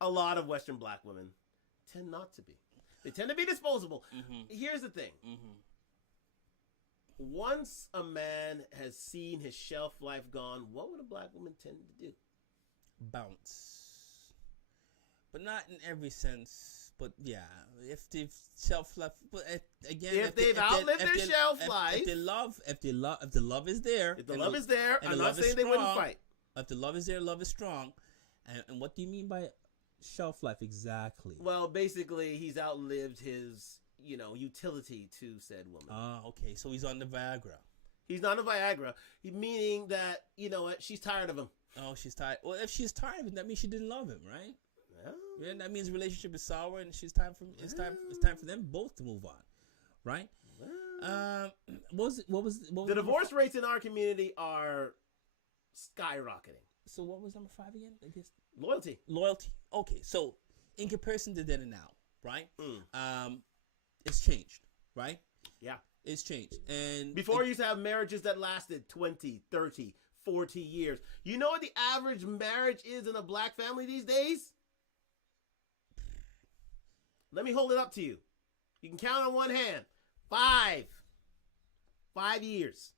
A lot of Western black women tend not to be. They tend to be disposable. Mm-hmm. Here's the thing. Mm-hmm. Once a man has seen his shelf life gone, what would a black woman tend to do? Bounce. But not in every sense. But yeah, if they've shelf life, but again, if they've outlived their shelf life, if the love is there, I'm not saying they wouldn't fight. If the love is there, love is strong. And what do you mean by shelf life exactly? Well, basically, he's outlived his, utility to said woman. Okay. So he's on the Viagra. He's not on Viagra. Meaning that, she's tired of him. Oh, she's tired. Well, if she's tired of him, that means she didn't love him, right? Yeah, that means the relationship is sour, and it's time for them both to move on, right? What was the divorce rates in our community are skyrocketing. So what was number 5 again? I guess loyalty. Okay, so in comparison to then and now, right? It's changed, right? Yeah, it's changed. And before you used to have marriages that lasted 20, 30, 40 years. You know what the average marriage is in a black family these days? Let me hold it up to you. You can count on one hand. 5 years.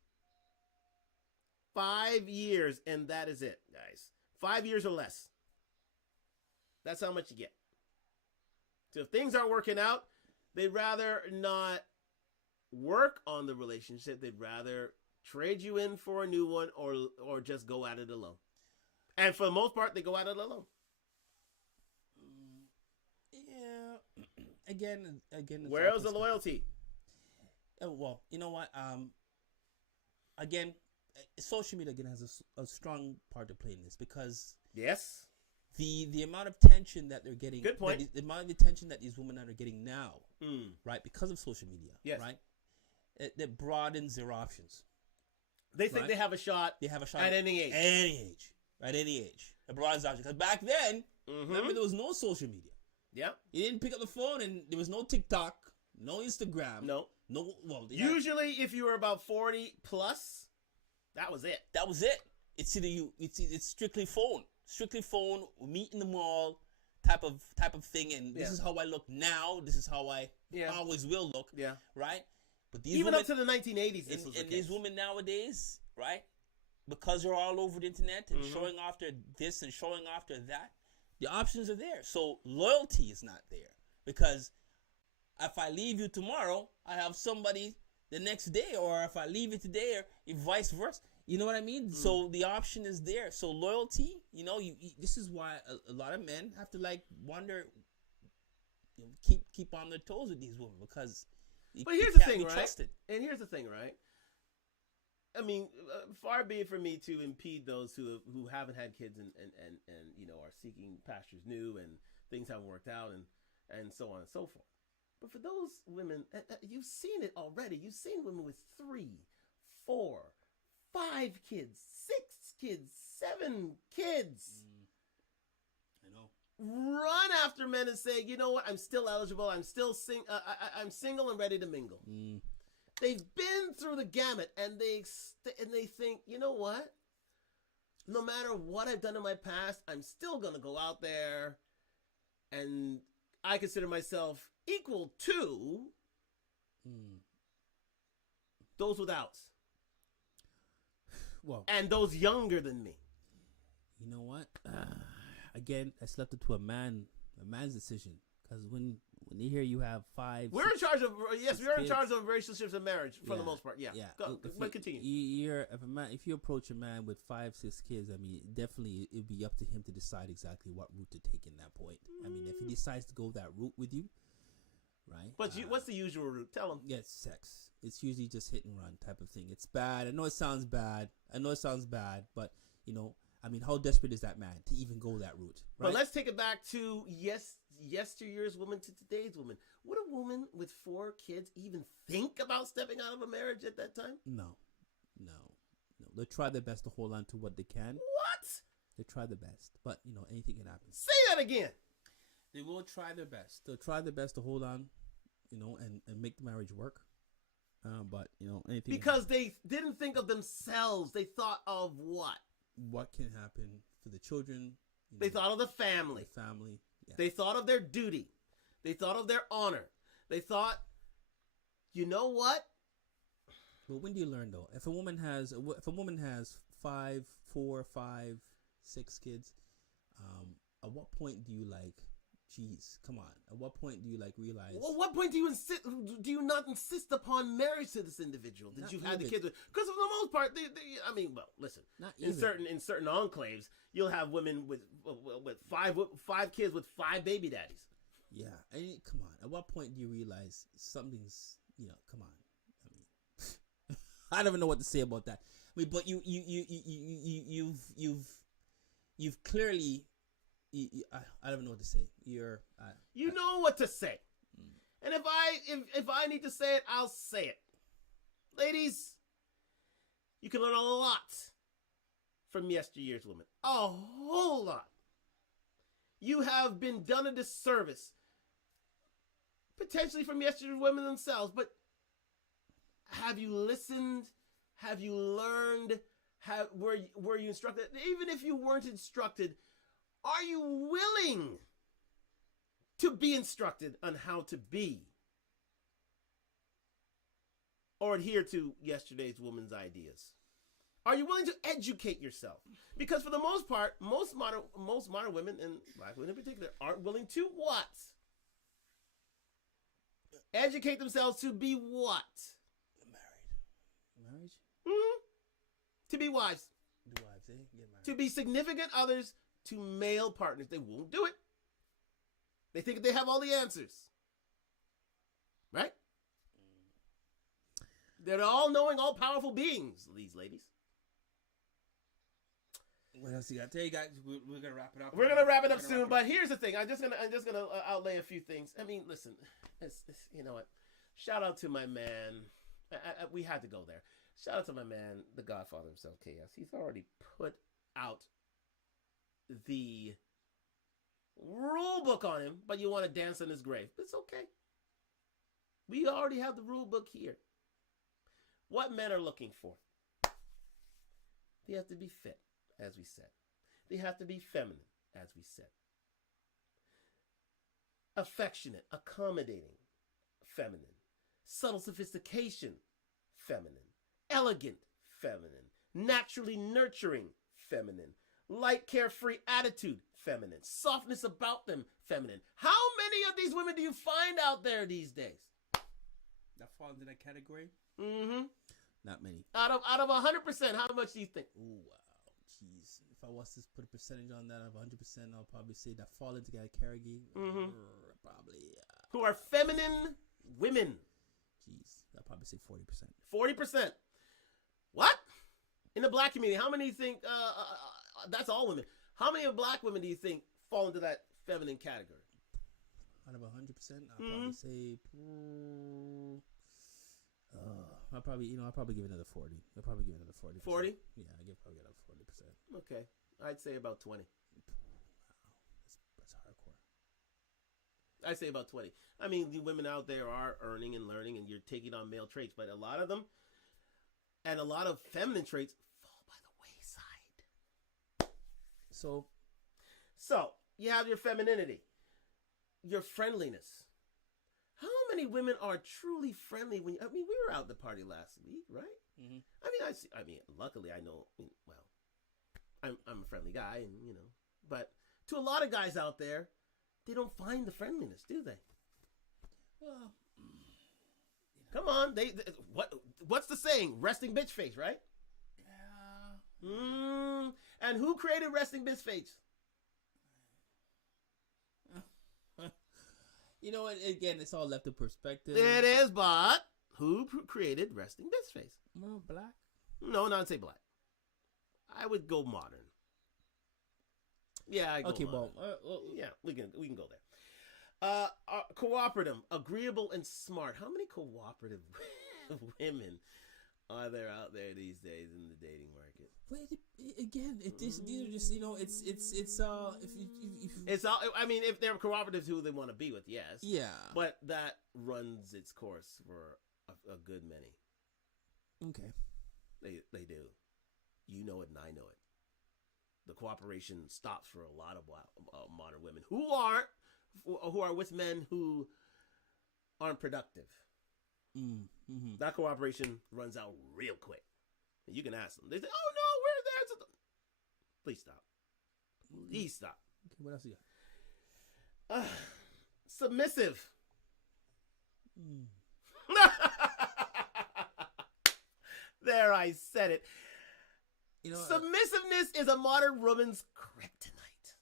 5 years, and that is it, guys. 5 years or less. That's how much you get. So if things aren't working out, they'd rather not work on the relationship. They'd rather trade you in for a new one or just go at it alone. And for the most part, they go at it alone. Yeah. Again. Where's the loyalty? Well, you know what? Again, social media again has a strong part to play in this because yes, the amount of tension that they're getting. Good point. The amount of attention that these women are getting now, right, because of social media, yes, right, it broadens their options. They think they have a shot. They have a shot at any age. At any age. LeBron's option. Because back then, remember, there was no social media. Yeah. You didn't pick up the phone, and there was no TikTok, no Instagram. No. Well, usually, if you were about 40 plus, that was it. That was it. It's strictly phone. Strictly phone, meet in the mall, type of thing, and this is how I look now. This is how I always will look. Yeah. Right? But these even women, up to the 1980s, this was the case. These women nowadays, right? Because they're all over the internet and showing off their this and showing off their that, the options are there. So loyalty is not there. Because if I leave you tomorrow, I have somebody the next day, or if I leave it today, or vice versa. You know what I mean? So the option is there. So loyalty, you this is why a lot of men have to wonder, keep on their toes with these women, because but here's the thing, right? Trusted. And here's the thing, right? I mean, far be it for me to impede those who haven't had kids and are seeking pastures new and things haven't worked out and so on and so forth. But for those women, you've seen it already. You've seen women with 3, 4, 5 kids, 6 kids, 7 kids. I know. Run after men and say, you know what? I'm still eligible. I'm still I'm single and ready to mingle. They've been through the gamut, and they think, you know what? No matter what I've done in my past, I'm still gonna go out there, and I consider myself equal to those without. Well, and those younger than me. You know what? Again, that's left it to a man's decision. Because when they hear you have 5, we're in charge of in charge of relationships and marriage for the most part. Yeah. But continue. If you approach a man with 5, 6 kids, I mean, definitely it'd be up to him to decide exactly what route to take in that point. I mean, if he decides to go that route with you, right? But what's the usual route? Tell him. Yeah, it's sex. It's usually just hit and run type of thing. It's bad. I know it sounds bad, but I mean, how desperate is that man to even go that route? Right? But let's take it back to yesteryear's woman to today's woman. Would a woman with 4 kids even think about stepping out of a marriage at that time? No. They try their best to hold on to what they can. What? They try their best, but anything can happen. Say that again. They will try their best. They'll try their best to hold on, and make the marriage work. But anything, because they didn't think of themselves. They thought of what? What can happen for the children? They thought of the family. Yeah. They thought of their duty. They thought of their honor. They thought, you know what? Well, when do you learn though? If a woman has 5, 4, 5, 6 kids, at what point do you geez, come on. At what point do you realize? Well, what point do you not insist upon marriage to this individual that you've had the kids with? Because for the most part, listen. In certain enclaves, you'll have women with 5 kids with 5 baby daddies. Yeah, come on. At what point do you realize something's? Come on. I mean, I don't even know what to say about that. I mean, but you've clearly. I don't know what to say. You know what to say, and if I need to say it, I'll say it. Ladies, you can learn a lot from yesteryear's women. A whole lot. You have been done a disservice, potentially from yesteryear's women themselves. But have you listened? Have you learned? Were you instructed? Even if you weren't instructed, are you willing to be instructed on how to be or adhere to yesterday's woman's ideas? Are you willing to educate yourself? Because for the most part, most modern women, and black women in particular, aren't willing to what? Educate themselves to be what? Marriage? Mm-hmm. To be wives. Do wives, eh? Get married. To be significant others to male partners. They won't do it. They think they have all the answers. Right? They're all-knowing, all-powerful beings, these ladies. What else you got? Tell you guys, we're gonna wrap it up. We're gonna wrap it up soon, but here's the thing. I'm just gonna outlay a few things. I mean, listen, it's you know what? Shout out to my man. We had to go there. Shout out to my man, the Godfather himself, KS. He's already put out the rule book on him, but you want to dance on his grave. It's okay. We already have the rule book here. What men are looking for? They have to be fit, as we said. They have to be feminine, as we said. Affectionate, accommodating, feminine. Subtle sophistication, feminine. Elegant, feminine. Naturally nurturing, feminine. Light, carefree attitude, feminine. Softness about them, feminine. How many of these women do you find out there these days? That falls into that category? Mm-hmm. Not many. Out of 100%, how much do you think? Oh, wow. Jeez. If I was to put a percentage on that of 100%, I'll probably say that fall into that category. Mm-hmm. Probably. Who are feminine women. Jeez. I'll probably say 40%. 40%. What? In the black community, how many do you think, that's all women. How many of black women do you think fall into that feminine category? Out of 100%, I'll probably say, I'll probably give it another 40. I'll probably give it another 40. 40? Yeah, I'll probably get another 40%. Okay. I'd say about 20. Wow. That's hardcore. I'd say about 20. I mean, the women out there are earning and learning, and you're taking on male traits, but a lot of them, and a lot of feminine traits, fall by the wayside. So you have your femininity, your friendliness. How many women are truly friendly we were out at the party last week, right? Mm-hmm. Luckily I know, I'm a friendly guy, and but to a lot of guys out there, they don't find the friendliness, do they? Well, come on, what's the saying? Resting bitch face, right? Yeah. And who created resting bitch face? You know what? Again, it's all left to perspective. It is, but who created resting bitch face? Well, black? No, not say black. I would go modern. Yeah, I go modern. Yeah, we can go there. Cooperative, agreeable, and smart. How many cooperative women are there out there these days in the dating market? But again, these are just it's all. I mean, if they're cooperative, who they want to be with, yes. Yeah. But that runs its course for a good many. Okay. They do. You know it, and I know it. The cooperation stops for a lot of modern women who are with men who aren't productive. Mm-hmm. That cooperation runs out real quick. You can ask them. They say, "Oh no, we're there." Please stop. Please stop. Okay, what else you got? Submissive. There, I said it. Submissiveness is a modern woman's kryptonite.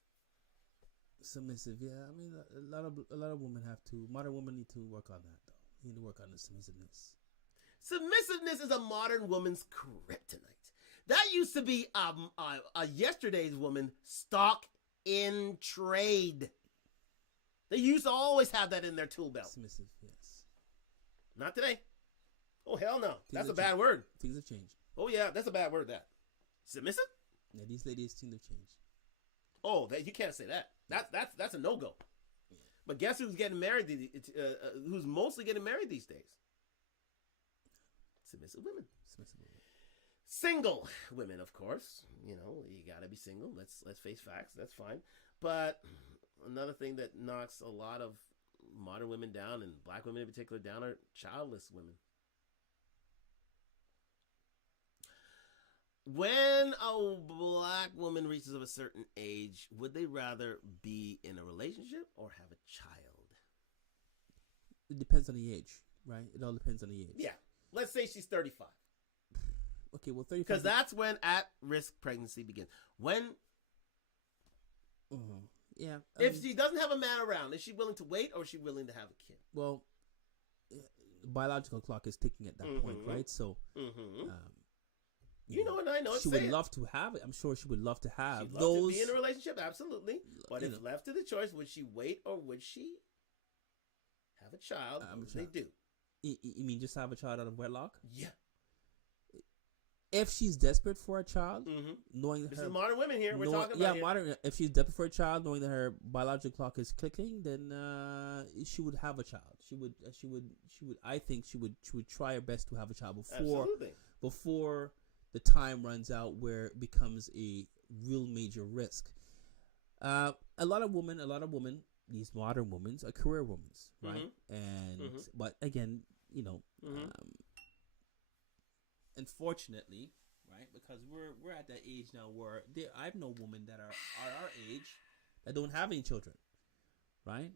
Submissive, yeah. I mean, a lot of women modern women need to work on that, though. They need to work on the submissiveness. Submissiveness is a modern woman's kryptonite. That used to be a yesterday's woman stock in trade. They used to always have that in their tool belt. Submissive, yes. Not today. Oh, hell no. That's a bad word. Things have changed. Oh, yeah. That's a bad word, that. Submissive? Yeah, these ladies seem to have changed. Oh, you can't say that. That's a no-go. Yeah. But guess who's getting married? Who's mostly getting married these days? Submissive women. Single women, of course. You gotta be single. Let's face facts. That's fine. But another thing that knocks a lot of modern women down, and black women in particular, down, are childless women. When a black woman reaches of a certain age, would they rather be in a relationship or have a child? It depends on the age, right? It all depends on the age. Yeah. Let's say she's 35. Okay, well, 35. Because that's when at-risk pregnancy begins. When... Yeah. If she doesn't have a man around, is she willing to wait, or is she willing to have a kid? Well, the biological clock is ticking at that point, right? So... You know it, I know it. She would love to have it. I'm sure she would love to have She'd those. Love to be in a relationship, absolutely. But if left to the choice, would she wait or would she have a child? They do. You mean just have a child out of wedlock? Yeah. if she's desperate for a child, knowing that this is modern women here. We're talking about here. modern. If she's desperate for a child, knowing that her biological clock is clicking, then she would have a child. She would. I think she would try her best to have a child before the time runs out where it becomes a real major risk. A lot of women, these modern women are career women, right? And but again, unfortunately, right, because we're at that age now where I've known women that are our age that don't have any children, right?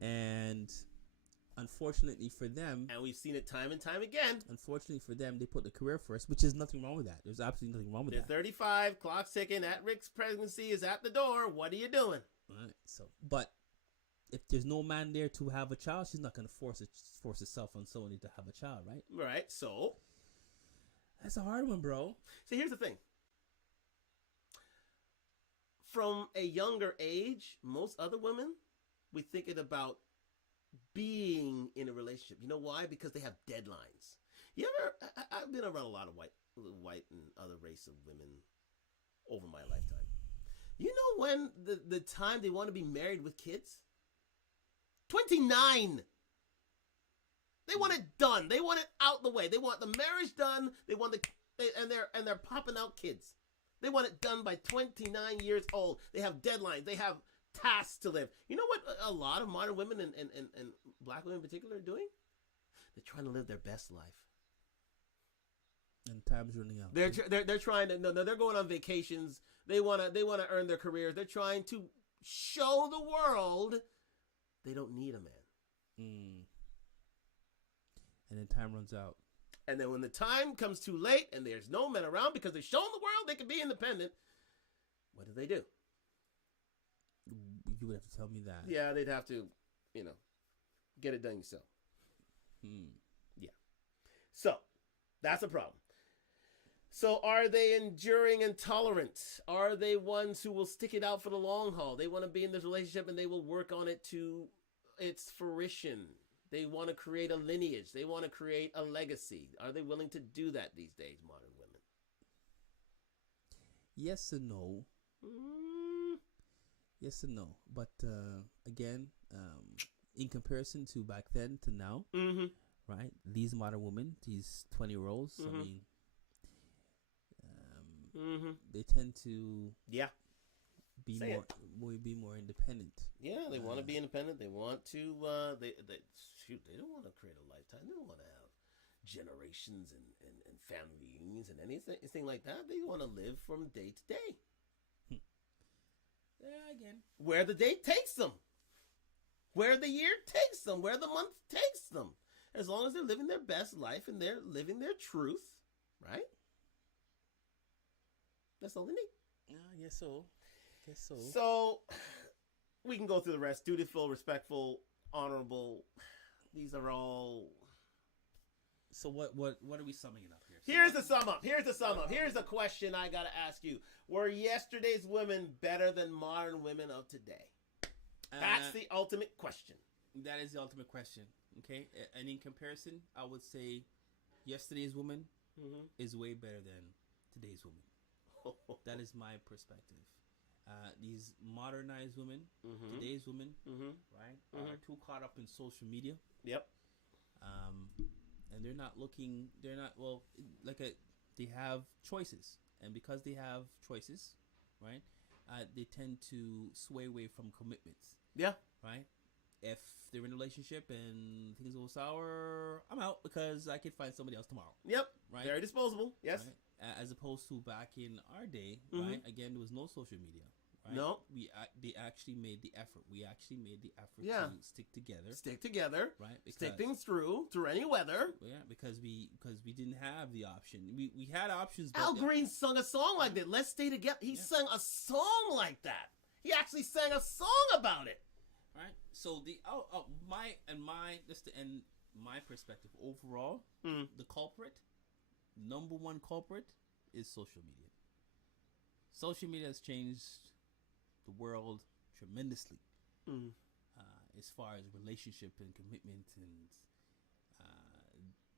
And unfortunately for them, and we've seen it time and time again. Unfortunately for them, they put the career first, which is nothing wrong with that. There's absolutely nothing wrong with that. They're 35, clock's ticking, at-risk pregnancy is at the door. What are you doing? Right. So, but if there's no man there to have a child, she's not going to force herself on somebody to have a child, right? Right. So that's a hard one, bro. See, here's the thing. From a younger age, most other women, we thinking about being in a relationship. You know why? Because they have deadlines. I've been around a lot of white and other race of women over my lifetime. You know when the time they want to be married with kids? 29. They want it done. They want it out the way. They want the marriage done. They want and they're popping out kids. They want it done by 29 years old. They have deadlines. They have tasks to live. You know what a lot of modern women and black women in particular are doing? They're trying to live their best life. And time's running out. They're trying to they're going on vacations. They wanna earn their careers. They're trying to show the world they don't need a man. And then time runs out. And then when the time comes too late and there's no men around because they've shown the world they can be independent, what do? You would have to tell me that. Yeah, they'd have to, get it done yourself. Yeah. So, that's a problem. So, are they enduring and tolerant? Are they ones who will stick it out for the long haul? They want to be in this relationship and they will work on it to its fruition. They want to create a lineage. They want to create a legacy. Are they willing to do that these days, modern women? Yes and no. Yes and no. But again, in comparison to back then to now, right? These modern women, these 20-year-olds, I mean, they tend to be more independent. Yeah, they want to be independent. They want to. They don't want to create a lifetime. They don't want to have generations and family reunions and anything like that. They want to live from day to day. Yeah, again, where the day takes them, where the year takes them, where the month takes them. As long as they're living their best life and they're living their truth, right? That's all they need. I guess so. So, we can go through the rest. Dutiful, respectful, honorable. These are all... So what are we summing it up here? Here's the sum up. Here's the question I got to ask you. Were yesterday's women better than modern women of today? That's the ultimate question. That is the ultimate question. Okay? And in comparison, I would say yesterday's woman is way better than today's woman. That is my perspective. These modernized women, today's women, right, are too caught up in social media. Yep. And they have choices. And because they have choices, right, they tend to sway away from commitments. Yeah. Right? If they're in a relationship and things go sour, I'm out because I could find somebody else tomorrow. Yep. Right? Very disposable. Yes. Right? As opposed to back in our day, right? Again, there was no social media. Right? No. They actually made the effort. We actually made the effort to stick together. Right? Stick things through any weather. Yeah, because we didn't have the option. We had options. Al Green sung a song like that. Let's stay together. He sang a song like that. He actually sang a song about it. Right. So my perspective overall, the number one culprit is social media. Social media has changed the world tremendously as far as relationship and commitment and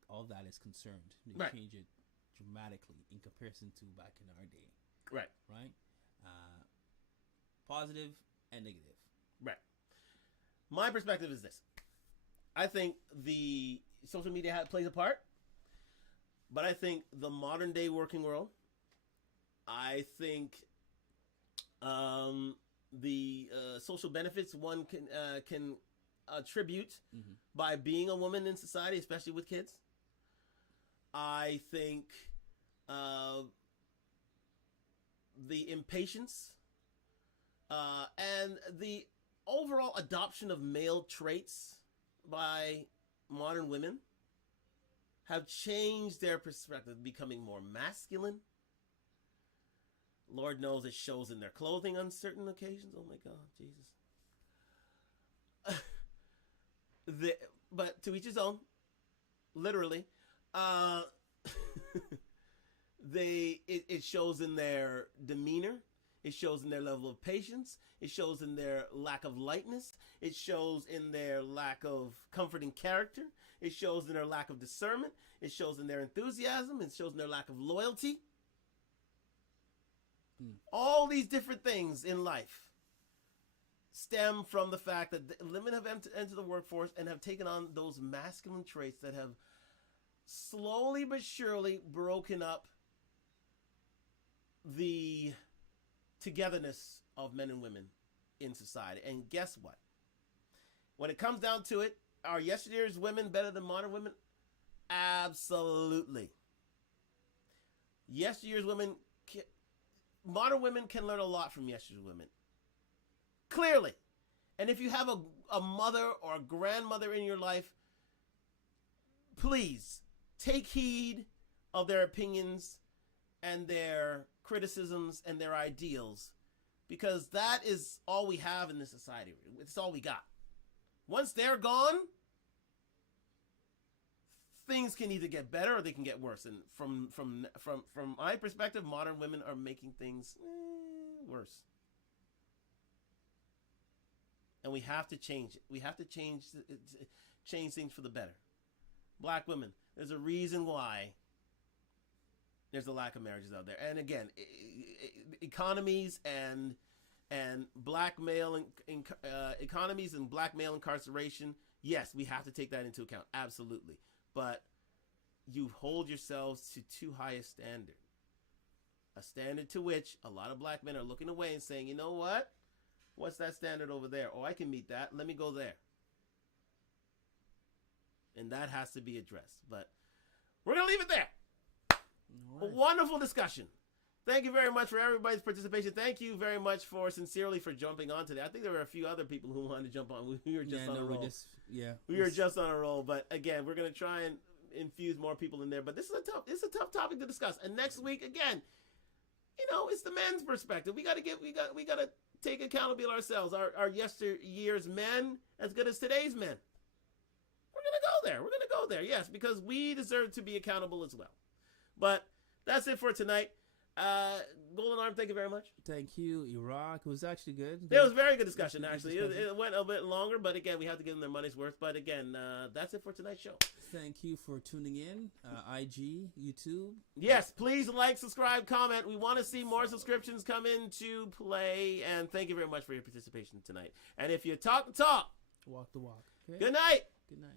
all that is concerned. They change it dramatically in comparison to back in our day. Right. Right. Positive and negative. Right. My perspective is this. I think the social media plays a part, but I think the modern day working world, I think the social benefits one can attribute by being a woman in society, especially with kids. I think the impatience and the overall adoption of male traits by modern women have changed their perspective, becoming more masculine. Lord knows it shows in their clothing on certain occasions. Oh my God, Jesus. But to each his own, literally. It shows in their demeanor. It shows in their level of patience. It shows in their lack of lightness. It shows in their lack of comforting character. It shows in their lack of discernment. It shows in their enthusiasm. It shows in their lack of loyalty. All these different things in life stem from the fact that women have entered the workforce and have taken on those masculine traits that have slowly but surely broken up the togetherness of men and women in society. And guess what? When it comes down to it, are yesterday's women better than modern women? Absolutely. Yesteryear's women, modern women can learn a lot from yesterday's women. Clearly. And if you have a mother or a grandmother in your life, please take heed of their opinions and their criticisms and their ideals, because that is all we have in this society. It's all we got. Once they're gone, things can either get better or they can get worse. And from my perspective, modern women are making things worse. And we have to change it. We have to change things for the better. Black women, there's a reason why there's a lack of marriages out there. And again, economies and black male economies and black male incarceration, yes, we have to take that into account. Absolutely. But you hold yourselves to too high a standard. A standard to which a lot of black men are looking away and saying, you know what? What's that standard over there? Oh, I can meet that. Let me go there. And that has to be addressed. But we're going to leave it there. Right. A wonderful discussion. Thank you very much for everybody's participation. Thank you very much sincerely for jumping on today. I think there were a few other people who wanted to jump on. We were just on a roll. We were just on a roll. But again, we're going to try and infuse more people in there. But this is a tough topic to discuss. And next week, again, it's the men's perspective. We got to take accountability ourselves. Our yesteryear's men as good as today's men. We're going to go there. Yes, because we deserve to be accountable as well. But that's it for tonight. Golden Arm, thank you very much. Thank you, Iraq. It was actually good. It was a very good discussion, actually. It went a bit longer, but again, we have to give them their money's worth. But again, that's it for tonight's show. Thank you for tuning in. IG, YouTube. Yes, please like, subscribe, comment. We want to see more subscriptions come into play. And thank you very much for your participation tonight. And if you talk the talk, walk the walk. Okay? Good night. Good night.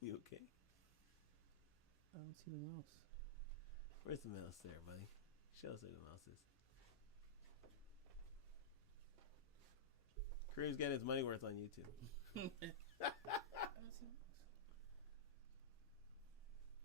You okay? I don't see the mouse. Where's the mouse there, buddy? Show us where the mouse is. Kareem's getting his money worth on YouTube.